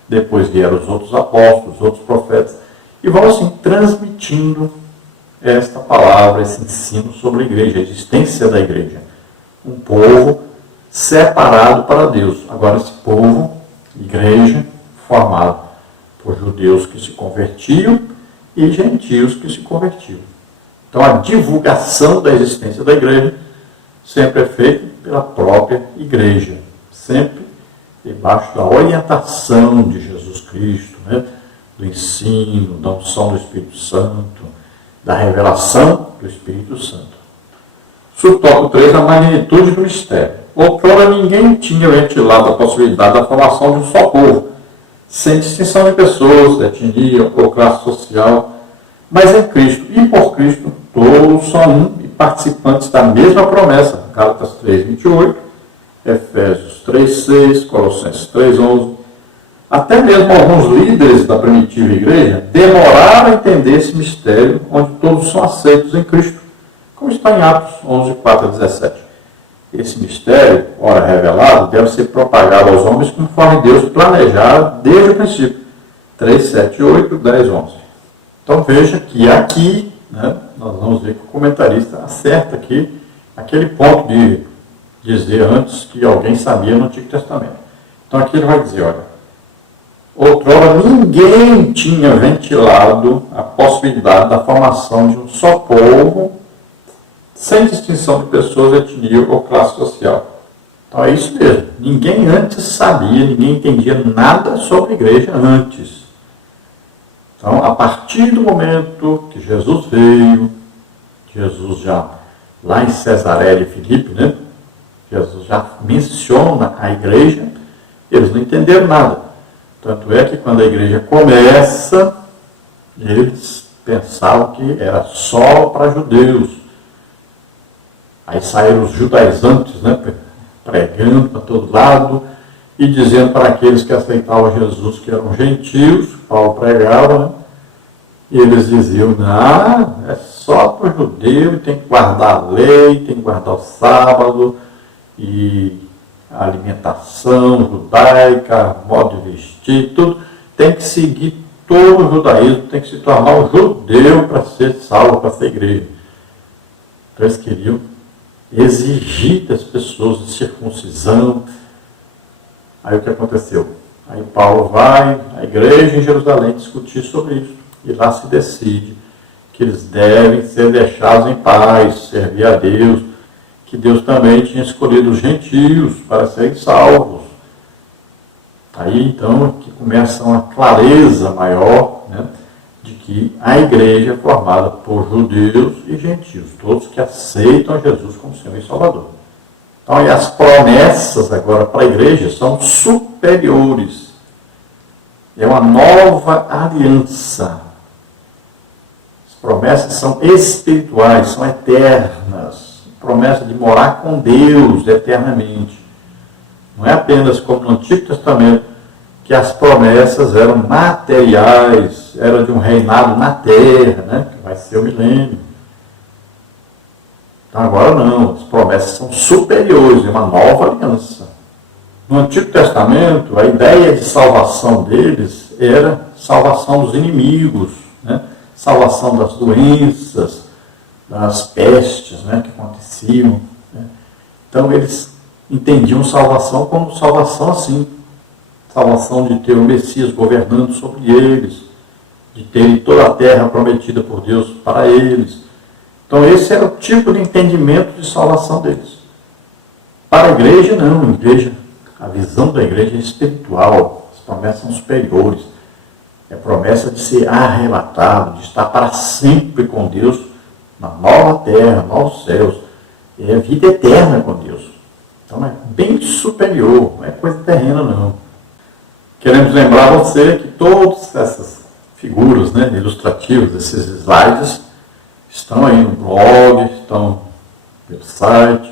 depois vieram os outros apóstolos, os outros profetas, e vão assim transmitindo esta palavra, esse ensino sobre a igreja, a existência da igreja. Um povo separado para Deus. Agora esse povo, igreja, formado por judeus que se convertiam e gentios que se convertiam. Então a divulgação da existência da igreja sempre é feita pela própria igreja, sempre debaixo da orientação de Jesus Cristo, né? Do ensino, da unção do Espírito Santo, da revelação do Espírito Santo. Subtópico 3, a magnitude do mistério. Outrora ninguém tinha ventilado a possibilidade da formação de um só povo, sem distinção de pessoas, de etnia ou classe social, mas em Cristo e por Cristo todos são um e participantes da mesma promessa. Gálatas 3:28, Efésios 3:6, Colossenses 3:11. Até mesmo alguns líderes da primitiva igreja demoraram a entender esse mistério, onde todos são aceitos em Cristo, como está em Atos 11:4-17. Esse mistério, ora revelado, deve ser propagado aos homens conforme Deus planejara desde o princípio. 3:7-8, 10:11. Então veja que aqui, né, nós vamos ver que o comentarista acerta aqui aquele ponto de dizer antes que alguém sabia no Antigo Testamento. Então aqui ele vai dizer, olha, outrora ninguém tinha ventilado a possibilidade da formação de um só povo, sem distinção de pessoas, etnia ou classe social. Então é isso mesmo. Ninguém antes sabia, ninguém entendia nada sobre a igreja antes. Então, a partir do momento que Jesus veio, Jesus já, lá em Cesareia de Filipe, né? Jesus já menciona a igreja, eles não entenderam nada. Tanto é que quando a igreja começa, eles pensavam que era só para judeus. Aí saíram os judaizantes, né, pregando para todo lado e dizendo para aqueles que aceitavam Jesus que eram gentios, Paulo pregava, né, e eles diziam, não, é só para o judeu, tem que guardar a lei, tem que guardar o sábado, e a alimentação judaica, modo de vestir, tudo, tem que seguir todo o judaísmo, tem que se tornar um judeu para ser salvo, para ser igreja. Então eles queriam exigir das pessoas de circuncisão. Aí o que aconteceu? Aí Paulo vai à igreja em Jerusalém discutir sobre isso. E lá se decide que eles devem ser deixados em paz, servir a Deus, que Deus também tinha escolhido os gentios para serem salvos. Aí então que começa uma clareza maior, né, de que a igreja é formada por judeus e gentios, todos que aceitam Jesus como Senhor e Salvador. Então, e as promessas agora para a igreja são superiores. É uma nova aliança. As promessas são espirituais, são eternas. Promessa de morar com Deus eternamente. Não é apenas como no Antigo Testamento, que as promessas eram materiais, era de um reinado na terra, né, que vai ser o milênio. Então agora não, as promessas são superiores, é uma nova aliança. No Antigo Testamento, a ideia de salvação deles era salvação dos inimigos, né, salvação das doenças, das pestes, né, que aconteciam. Né. Então eles entendiam salvação como salvação assim, salvação de ter o Messias governando sobre eles, de terem toda a terra prometida por Deus para eles. Então esse era o tipo de entendimento de salvação deles. Para a igreja não, a igreja, a visão da igreja é espiritual, as promessas são superiores. É a promessa de ser arrebatado, de estar para sempre com Deus, na nova terra, novos céus. É a vida eterna com Deus. Então é bem superior, não é coisa terrena não. Queremos lembrar você que todas essas figuras, né, ilustrativas, esses slides, estão aí no blog, estão no site.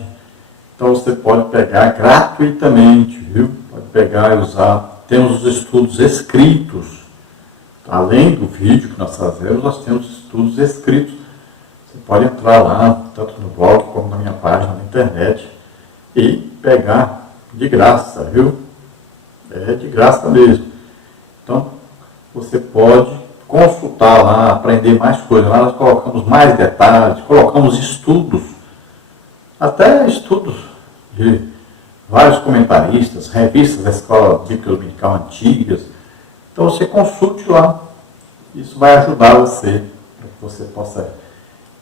Então você pode pegar gratuitamente, viu? Pode pegar e usar. Temos os estudos escritos. Além do vídeo que nós fazemos, nós temos estudos escritos. Você pode entrar lá, tanto no blog como na minha página na internet, e pegar de graça, viu? É de graça mesmo. Então, você pode consultar lá, aprender mais coisas. Lá nós colocamos mais detalhes, colocamos estudos, até estudos de vários comentaristas, revistas da Escola Bíblica Dominical antigas. Então, você consulte lá. Isso vai ajudar você, para que você possa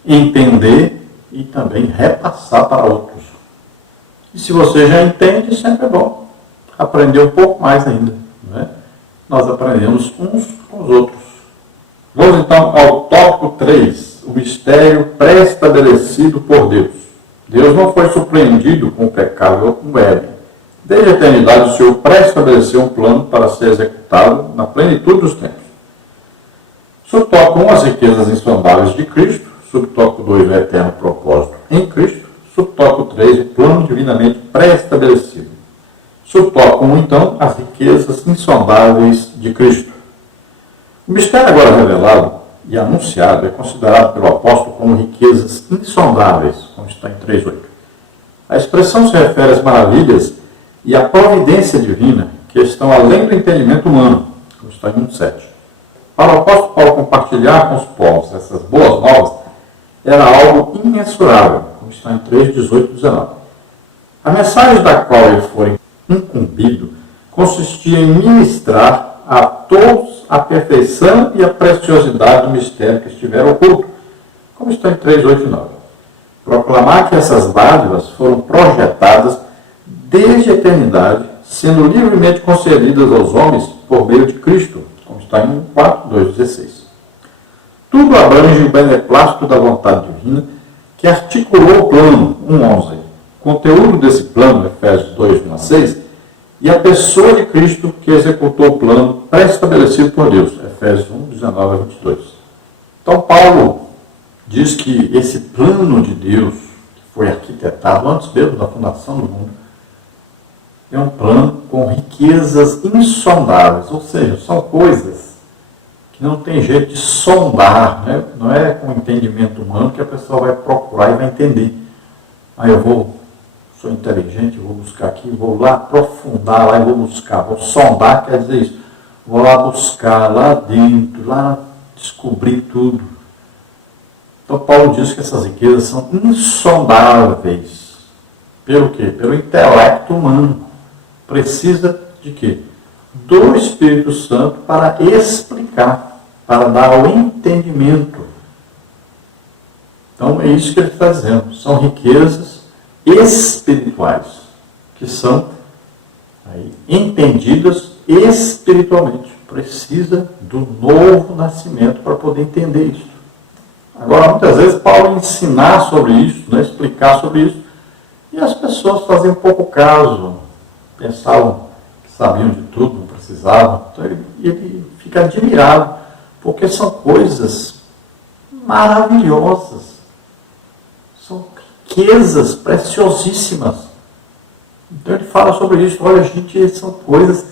entender e também repassar para outros. E se você já entende, sempre é bom aprender um pouco mais ainda. Né? Nós aprendemos uns com os outros. Vamos então ao tópico 3, o mistério pré-estabelecido por Deus. Deus não foi surpreendido com o pecado ou com o Éden. Desde a eternidade, o Senhor pré-estabeleceu um plano para ser executado na plenitude dos tempos. Subtópico 1, as riquezas insondáveis de Cristo. Subtópico 2, o eterno propósito em Cristo. Subtópico 3, o plano divinamente pré-estabelecido. Subtópico 1, então, as riquezas insondáveis de Cristo. O mistério agora revelado e anunciado é considerado pelo apóstolo como riquezas insondáveis, como está em 3:8. A expressão se refere às maravilhas e à providência divina que estão além do entendimento humano, como está em 1:7. Para o apóstolo Paulo compartilhar com os povos essas boas novas era algo imensurável, como está em 3:18-19. A mensagem da qual ele foi incumbido consistia em ministrar a todos a perfeição e a preciosidade do mistério que estiver oculto, como está em 3:8-9. Proclamar que essas dádivas foram projetadas desde a eternidade, sendo livremente concedidas aos homens por meio de Cristo, como está em 4:2-16. Tudo abrange o beneplácito da vontade divina que articulou o plano, 1:11. Conteúdo desse plano, Efésios 2:1-6, e a pessoa de Cristo que executou o plano pré-estabelecido por Deus, Efésios 1:19-22. Então, Paulo diz que esse plano de Deus, que foi arquitetado antes mesmo da fundação do mundo, é um plano com riquezas insondáveis, ou seja, são coisas que não tem jeito de sondar, né? Não é com o entendimento humano que a pessoa vai procurar e vai entender. Aí sou inteligente, vou buscar aqui, vou lá aprofundar, lá e vou buscar, vou sondar, quer dizer isso, vou lá buscar, lá dentro, lá descobrir tudo. Então Paulo diz que essas riquezas são insondáveis. Pelo quê? Pelo intelecto humano. Precisa de quê? Do Espírito Santo para explicar, para dar o entendimento. Então é isso que ele está dizendo. São riquezas espirituais, que são aí entendidas espiritualmente. precisa do novo nascimento para poder entender isso. Agora, muitas vezes, Paulo ensinar sobre isso, né, explicar sobre isso, e as pessoas faziam pouco caso, pensavam que sabiam de tudo, não precisavam. Então, ele fica admirado, porque são coisas maravilhosas, são riquezas preciosíssimas. Então, ele fala sobre isso. Olha, gente, são coisas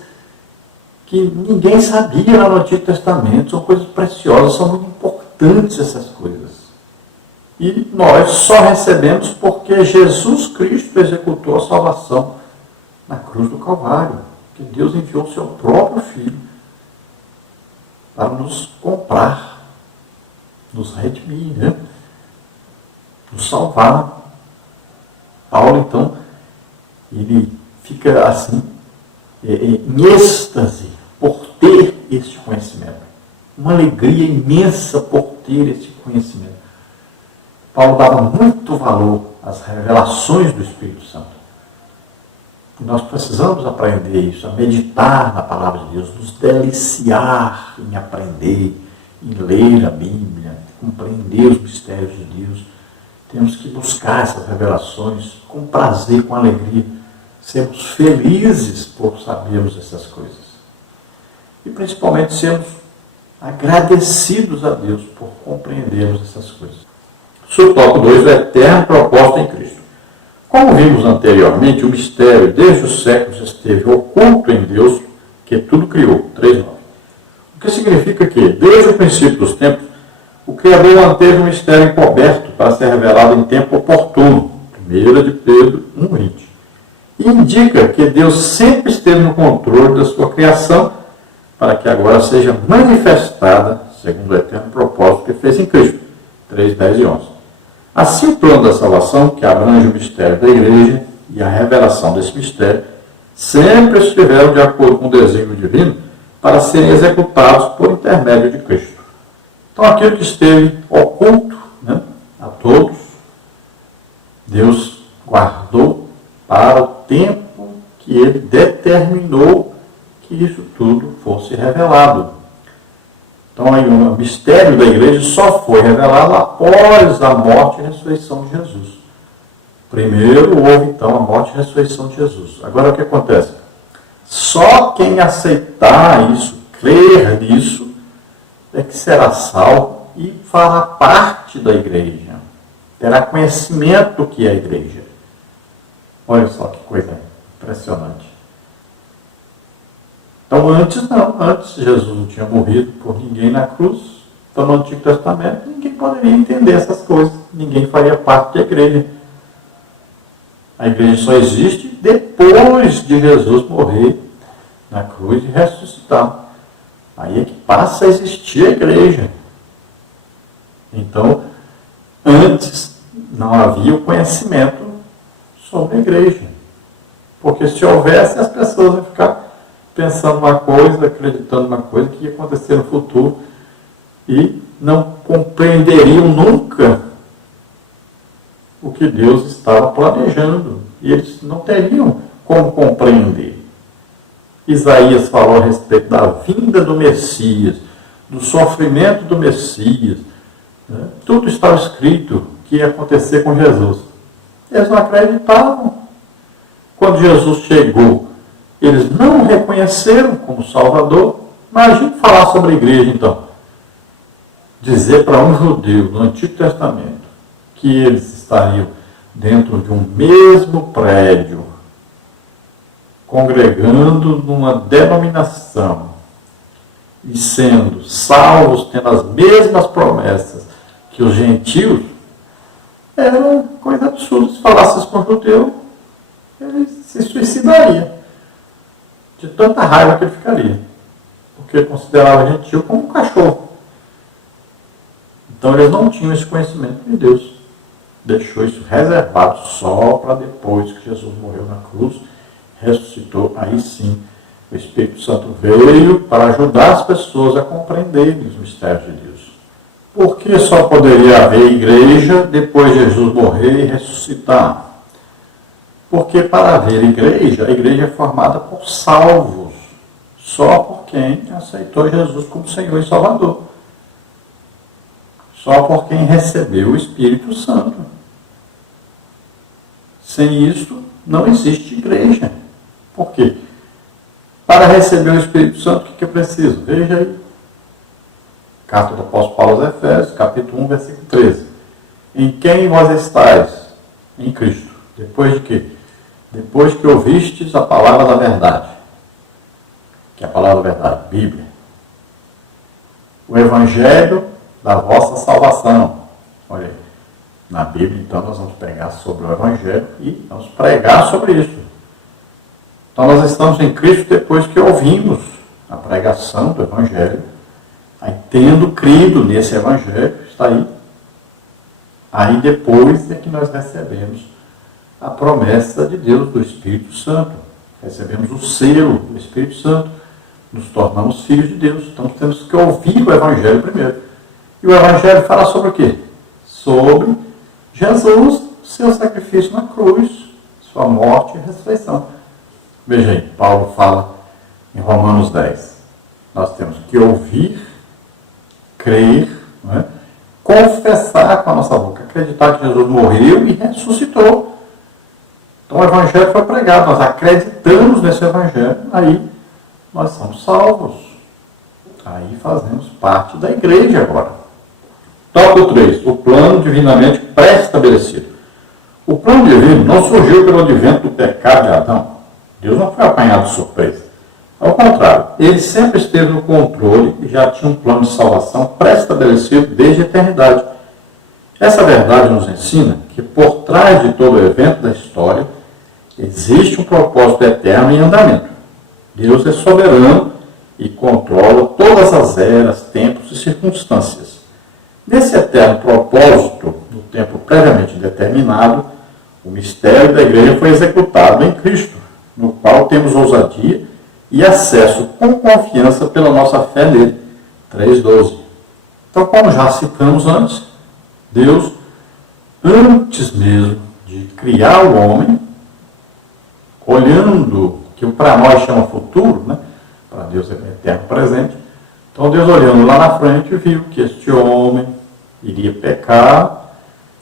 que ninguém sabia lá no Antigo Testamento, são coisas preciosas, são muito importantes essas coisas. E nós só recebemos porque Jesus Cristo executou a salvação na cruz do Calvário, que Deus enviou o seu próprio Filho para nos comprar, nos redimir, né? Nos salvar. Paulo, então, ele fica assim, em êxtase por ter este conhecimento. Uma alegria imensa por ter este conhecimento. Paulo dava muito valor às revelações do Espírito Santo. E nós precisamos aprender isso, a meditar na palavra de Deus, nos deliciar em aprender, em ler a Bíblia, compreender os mistérios de Deus. Temos que buscar essas revelações com prazer, com alegria. Sermos felizes por sabermos essas coisas. E principalmente sermos agradecidos a Deus por compreendermos essas coisas. Subtópico 2, o eterno propósito em Cristo. Como vimos anteriormente, o mistério desde os séculos esteve oculto em Deus, que tudo criou. 3:9. O que significa que, desde o princípio dos tempos, o Criador manteve o mistério encoberto para ser revelado em tempo oportuno. 1 de Pedro 1:20. E indica que Deus sempre esteve no controle da sua criação, para que agora seja manifestada, segundo o eterno propósito que fez em Cristo. 3:10 e 11. Assim, o plano da salvação, que abrange o mistério da igreja e a revelação desse mistério, sempre estiveram de acordo com o desígnio divino para serem executados por intermédio de Cristo. Então, aquilo que esteve oculto, né, a todos, Deus guardou para o tempo que Ele determinou que isso tudo fosse revelado. Então, aí, o mistério da igreja só foi revelado após a morte e ressurreição de Jesus. Primeiro houve, então, a morte e ressurreição de Jesus. Agora, o que acontece? Só quem aceitar isso, crer nisso, é que será salvo e fará parte da igreja. Terá conhecimento do que é a igreja. Olha só que coisa impressionante. Então, antes não. Antes, Jesus não tinha morrido por ninguém na cruz. Então, no Antigo Testamento, ninguém poderia entender essas coisas. Ninguém faria parte da igreja. A igreja só existe depois de Jesus morrer na cruz e ressuscitar. Aí é que passa a existir a igreja. Então, antes não havia o conhecimento sobre a igreja. Porque se houvesse, as pessoas iam ficar pensando uma coisa, acreditando uma coisa que ia acontecer no futuro e não compreenderiam nunca o que Deus estava planejando. E eles não teriam como compreender. Isaías falou a respeito da vinda do Messias, do sofrimento do Messias. Né? Tudo estava escrito que ia acontecer com Jesus. Eles não acreditavam. Quando Jesus chegou, eles não o reconheceram como Salvador. Imagine falar sobre a igreja, então. Dizer para um judeu no Antigo Testamento que eles estariam dentro de um mesmo prédio, congregando numa denominação e sendo salvos, tendo as mesmas promessas que os gentios, era uma coisa absurda. Se falasse isso com um judeu, ele se suicidaria. De tanta raiva que ele ficaria. Porque ele considerava gentio como um cachorro. Então eles não tinham esse conhecimento de Deus. Deixou isso reservado só para depois que Jesus morreu na cruz, ressuscitou. Aí sim, o Espírito Santo veio para ajudar as pessoas a compreenderem os mistérios de Deus. Por que só poderia haver igreja depois de Jesus morrer e ressuscitar? Porque para haver igreja, a igreja é formada por salvos. só por quem aceitou Jesus como Senhor e Salvador. Só por quem recebeu o Espírito Santo. Sem isso, não existe igreja. Por quê? Para receber o Espírito Santo, o que é preciso? Veja aí. Carta do apóstolo Paulo aos Efésios, capítulo 1, versículo 13. Em quem vós estáis? Em Cristo. Depois de quê? Depois que ouvistes a palavra da verdade. Que é a palavra da verdade, Bíblia. O Evangelho da vossa salvação. Olha aí. Na Bíblia, então, nós vamos pregar sobre o Evangelho e vamos pregar sobre isso. Então, nós estamos em Cristo depois que ouvimos a pregação do Evangelho. Aí, tendo crido nesse Evangelho, está aí. Aí, depois é que nós recebemos a promessa de Deus do Espírito Santo. Recebemos o selo do Espírito Santo. Nos tornamos filhos de Deus. Então, temos que ouvir o Evangelho primeiro. E o Evangelho fala sobre o quê? Sobre Jesus, seu sacrifício na cruz, sua morte e ressurreição. Veja aí, Paulo fala em Romanos 10. Nós temos que ouvir, crer, não é? Confessar com a nossa boca, acreditar que Jesus morreu e ressuscitou. Então o Evangelho foi pregado, nós acreditamos nesse Evangelho, aí nós somos salvos. Aí fazemos parte da igreja agora. Tópico 3. O plano divinamente pré-estabelecido. O plano divino não surgiu pelo advento do pecado de Adão. Deus não foi apanhado de surpresa. Ao contrário, ele sempre esteve no controle e já tinha um plano de salvação pré-estabelecido desde a eternidade. Essa verdade nos ensina que por trás de todo o evento da história existe um propósito eterno em andamento. Deus é soberano e controla todas as eras, tempos e circunstâncias. Nesse eterno propósito, no tempo previamente determinado, o mistério da igreja foi executado em Cristo, no qual temos ousadia e acesso com confiança pela nossa fé nele. 3:12. Então, como já citamos antes, Deus, antes mesmo de criar o homem, olhando, que para nós chama futuro, né? Para Deus é eterno presente. Então Deus, olhando lá na frente, viu que este homem iria pecar,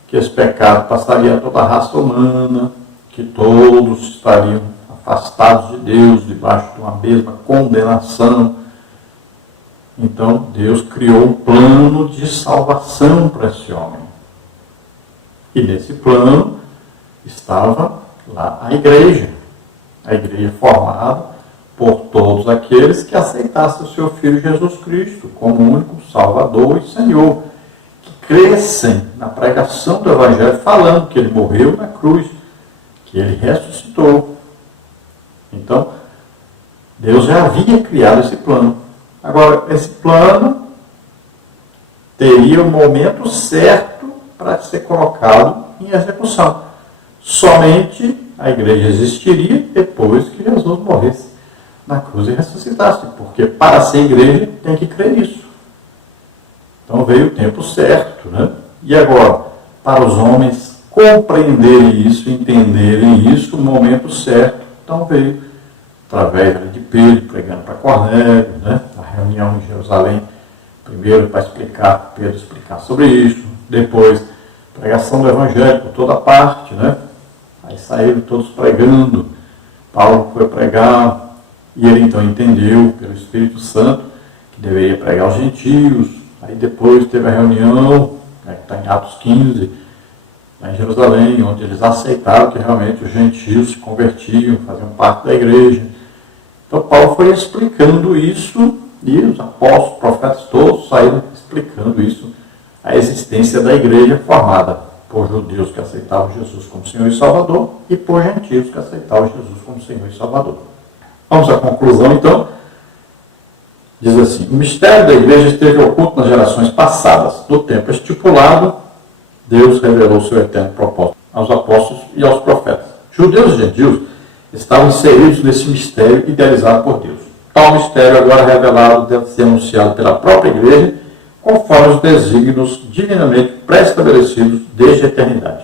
que esse pecado passaria a toda a raça humana, que todos estariam afastados de Deus, debaixo de uma mesma condenação. Então Deus criou um plano de salvação para esse homem. E nesse plano estava lá a igreja formada por todos aqueles que aceitassem o seu Filho Jesus Cristo como único Salvador e Senhor, que crescem na pregação do Evangelho, falando que ele morreu na cruz, que ele ressuscitou. Então, Deus já havia criado esse plano. Agora, esse plano teria o momento certo para ser colocado em execução. Somente a igreja existiria depois que Jesus morresse na cruz e ressuscitasse, porque para ser igreja tem que crer nisso. Então veio o tempo certo, né? E agora, para os homens compreenderem isso, entenderem isso, o momento certo, então veio através de Pedro pregando para Cornélio, né? A reunião em Jerusalém, primeiro para explicar, Pedro explicar sobre isso, depois pregação do Evangelho por toda parte, né? Aí saíram todos pregando, Paulo foi pregar, e ele então entendeu pelo Espírito Santo que deveria pregar aos gentios. Aí depois teve a reunião, né, que está em Atos 15, lá em Jerusalém, onde eles aceitaram que realmente os gentios se convertiam, faziam parte da igreja. Então Paulo foi explicando isso, e os apóstolos, profetas todos saíram explicando isso, a existência da igreja formada por judeus que aceitavam Jesus como Senhor e Salvador e por gentios que aceitavam Jesus como Senhor e Salvador. Vamos à conclusão, então. Diz assim: o mistério da igreja esteve oculto nas gerações passadas. No tempo estipulado, Deus revelou seu eterno propósito aos apóstolos e aos profetas. Judeus e gentios estavam inseridos nesse mistério idealizado por Deus. Tal mistério, agora revelado, deve ser anunciado pela própria igreja, conforme os desígnios divinamente pré-estabelecidos desde a eternidade.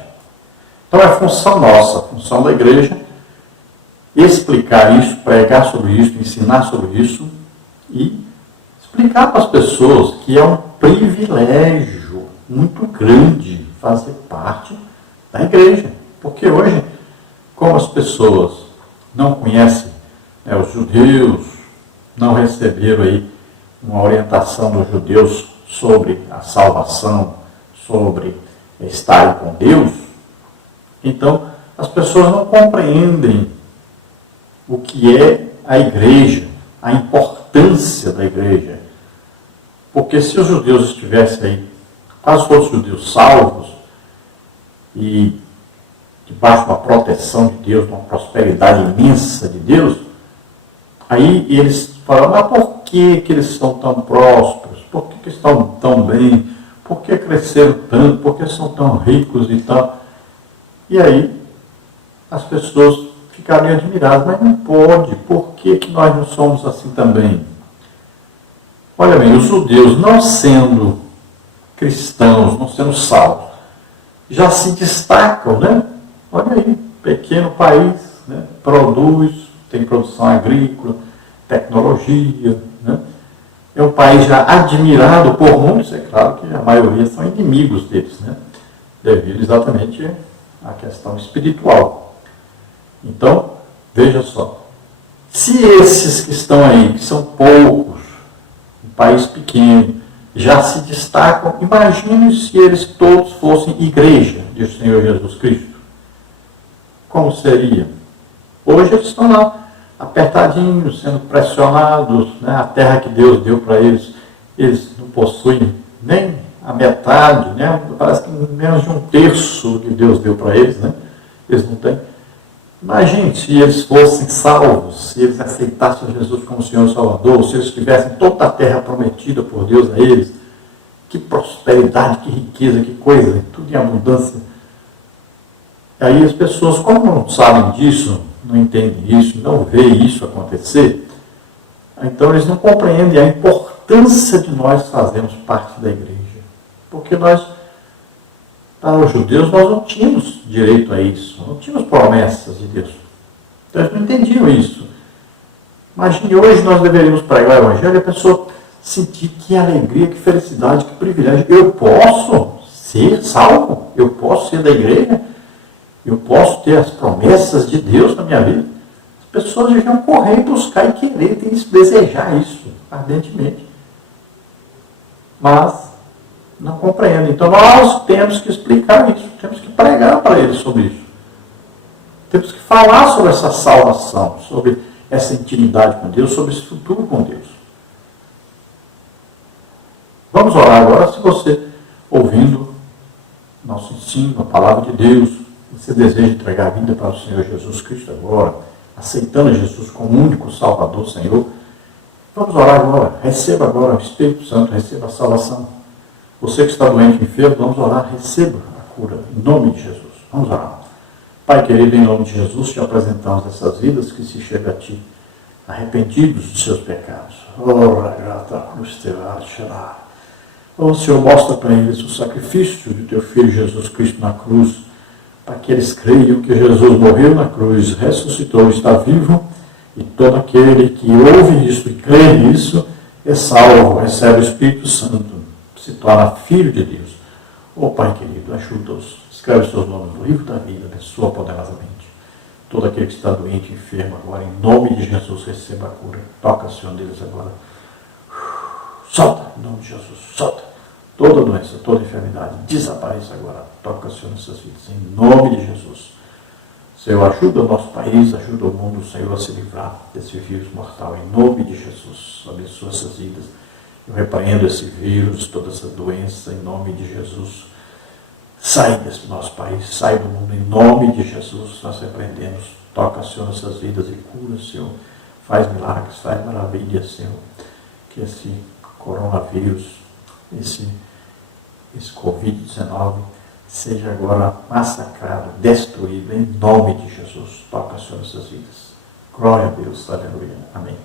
Então é função nossa, função da igreja, explicar isso, pregar sobre isso, ensinar sobre isso e explicar para as pessoas que é um privilégio muito grande fazer parte da igreja. Porque hoje, como as pessoas não conhecem, né, os judeus não receberam aí uma orientação dos judeus sobre a salvação, sobre estar com Deus, então as pessoas não compreendem o que é a igreja, a importância da igreja. Porque se os judeus estivessem aí, quase todos os judeus salvos, e debaixo de uma proteção de Deus, de uma prosperidade imensa de Deus, aí eles falam, mas por que eles estão tão prósperos? Por que estão tão bem? Por que cresceram tanto? Por que são tão ricos e tal? E aí as pessoas ficariam admiradas, mas não pode, por que nós não somos assim também? Olha bem, os judeus, não sendo cristãos, não sendo salvos, já se destacam, né? Olha aí, pequeno país, né? Produz, tem produção agrícola, tecnologia, né? É um país já admirado por muitos, é claro que a maioria são inimigos deles, né? Devido exatamente à questão espiritual. Então, veja só, se esses que estão aí, que são poucos, um país pequeno, já se destacam, imagine se eles todos fossem igreja do Senhor Jesus Cristo. Como seria? Hoje eles estão lá, apertadinhos, sendo pressionados, né? A terra que Deus deu para eles, eles não possuem nem a metade, né? Parece que menos de um terço que Deus deu para eles, né? Eles não têm. Imagine se eles fossem salvos, se eles aceitassem Jesus como Senhor e Salvador, se eles tivessem toda a terra prometida por Deus a eles. Que prosperidade, que riqueza, que coisa, tudo em abundância. Aí as pessoas, como não sabem disso, não entendem isso, não veem isso acontecer, então eles não compreendem a importância de nós fazermos parte da igreja. Porque nós, para os judeus, nós não tínhamos direito a isso, não tínhamos promessas de Deus. Então eles não entendiam isso. Imagine, hoje nós deveríamos pregar o Evangelho e a pessoa sentir que alegria, que felicidade, que privilégio. Eu posso ser salvo, eu posso ser da igreja, eu posso ter as promessas de Deus na minha vida. As pessoas deviam correr, buscar e querer, desejar isso ardentemente. Mas não compreendem. Então nós temos que explicar isso, temos que pregar para eles sobre isso. Temos que falar sobre essa salvação, sobre essa intimidade com Deus, sobre esse futuro com Deus. Vamos orar agora. Se você, ouvindo nosso ensino, a palavra de Deus, você deseja entregar a vida para o Senhor Jesus Cristo agora, aceitando Jesus como único Salvador, Senhor, vamos orar agora. Receba agora o Espírito Santo, receba a salvação. Você que está doente, enfermo, vamos orar, receba a cura, em nome de Jesus. Vamos orar. Pai querido, em nome de Jesus, te apresentamos essas vidas que se chegam a Ti, arrependidos dos seus pecados. Oh, Senhor, mostra para eles o sacrifício de Teu Filho Jesus Cristo na cruz, para que eles creiam que Jesus morreu na cruz, ressuscitou, está vivo, e todo aquele que ouve isso e crê nisso é salvo, recebe o Espírito Santo, se torna filho de Deus. Oh, Pai querido, ajuda-os, escreve seus nomes no livro da vida, abençoa poderosamente. Todo aquele que está doente, enfermo agora, em nome de Jesus, receba a cura. Toca, Senhor, deles agora. Solta, em nome de Jesus, solta. Toda doença, toda enfermidade, desapareça agora. Toca, Senhor, nessas vidas, em nome de Jesus. Senhor, ajuda o nosso país, ajuda o mundo, Senhor, a se livrar desse vírus mortal, em nome de Jesus. Abençoa essas vidas. Eu repreendo esse vírus, toda essa doença, em nome de Jesus. Sai desse nosso país, sai do mundo, em nome de Jesus. Nós repreendemos. Toca, Senhor, nessas vidas e cura, Senhor. Faz milagres, faz maravilhas, Senhor. Que esse coronavírus, esse Covid-19 seja agora massacrado, destruído, em nome de Jesus. Toca, Senhor, nessas vidas. Glória a Deus, aleluia, amém.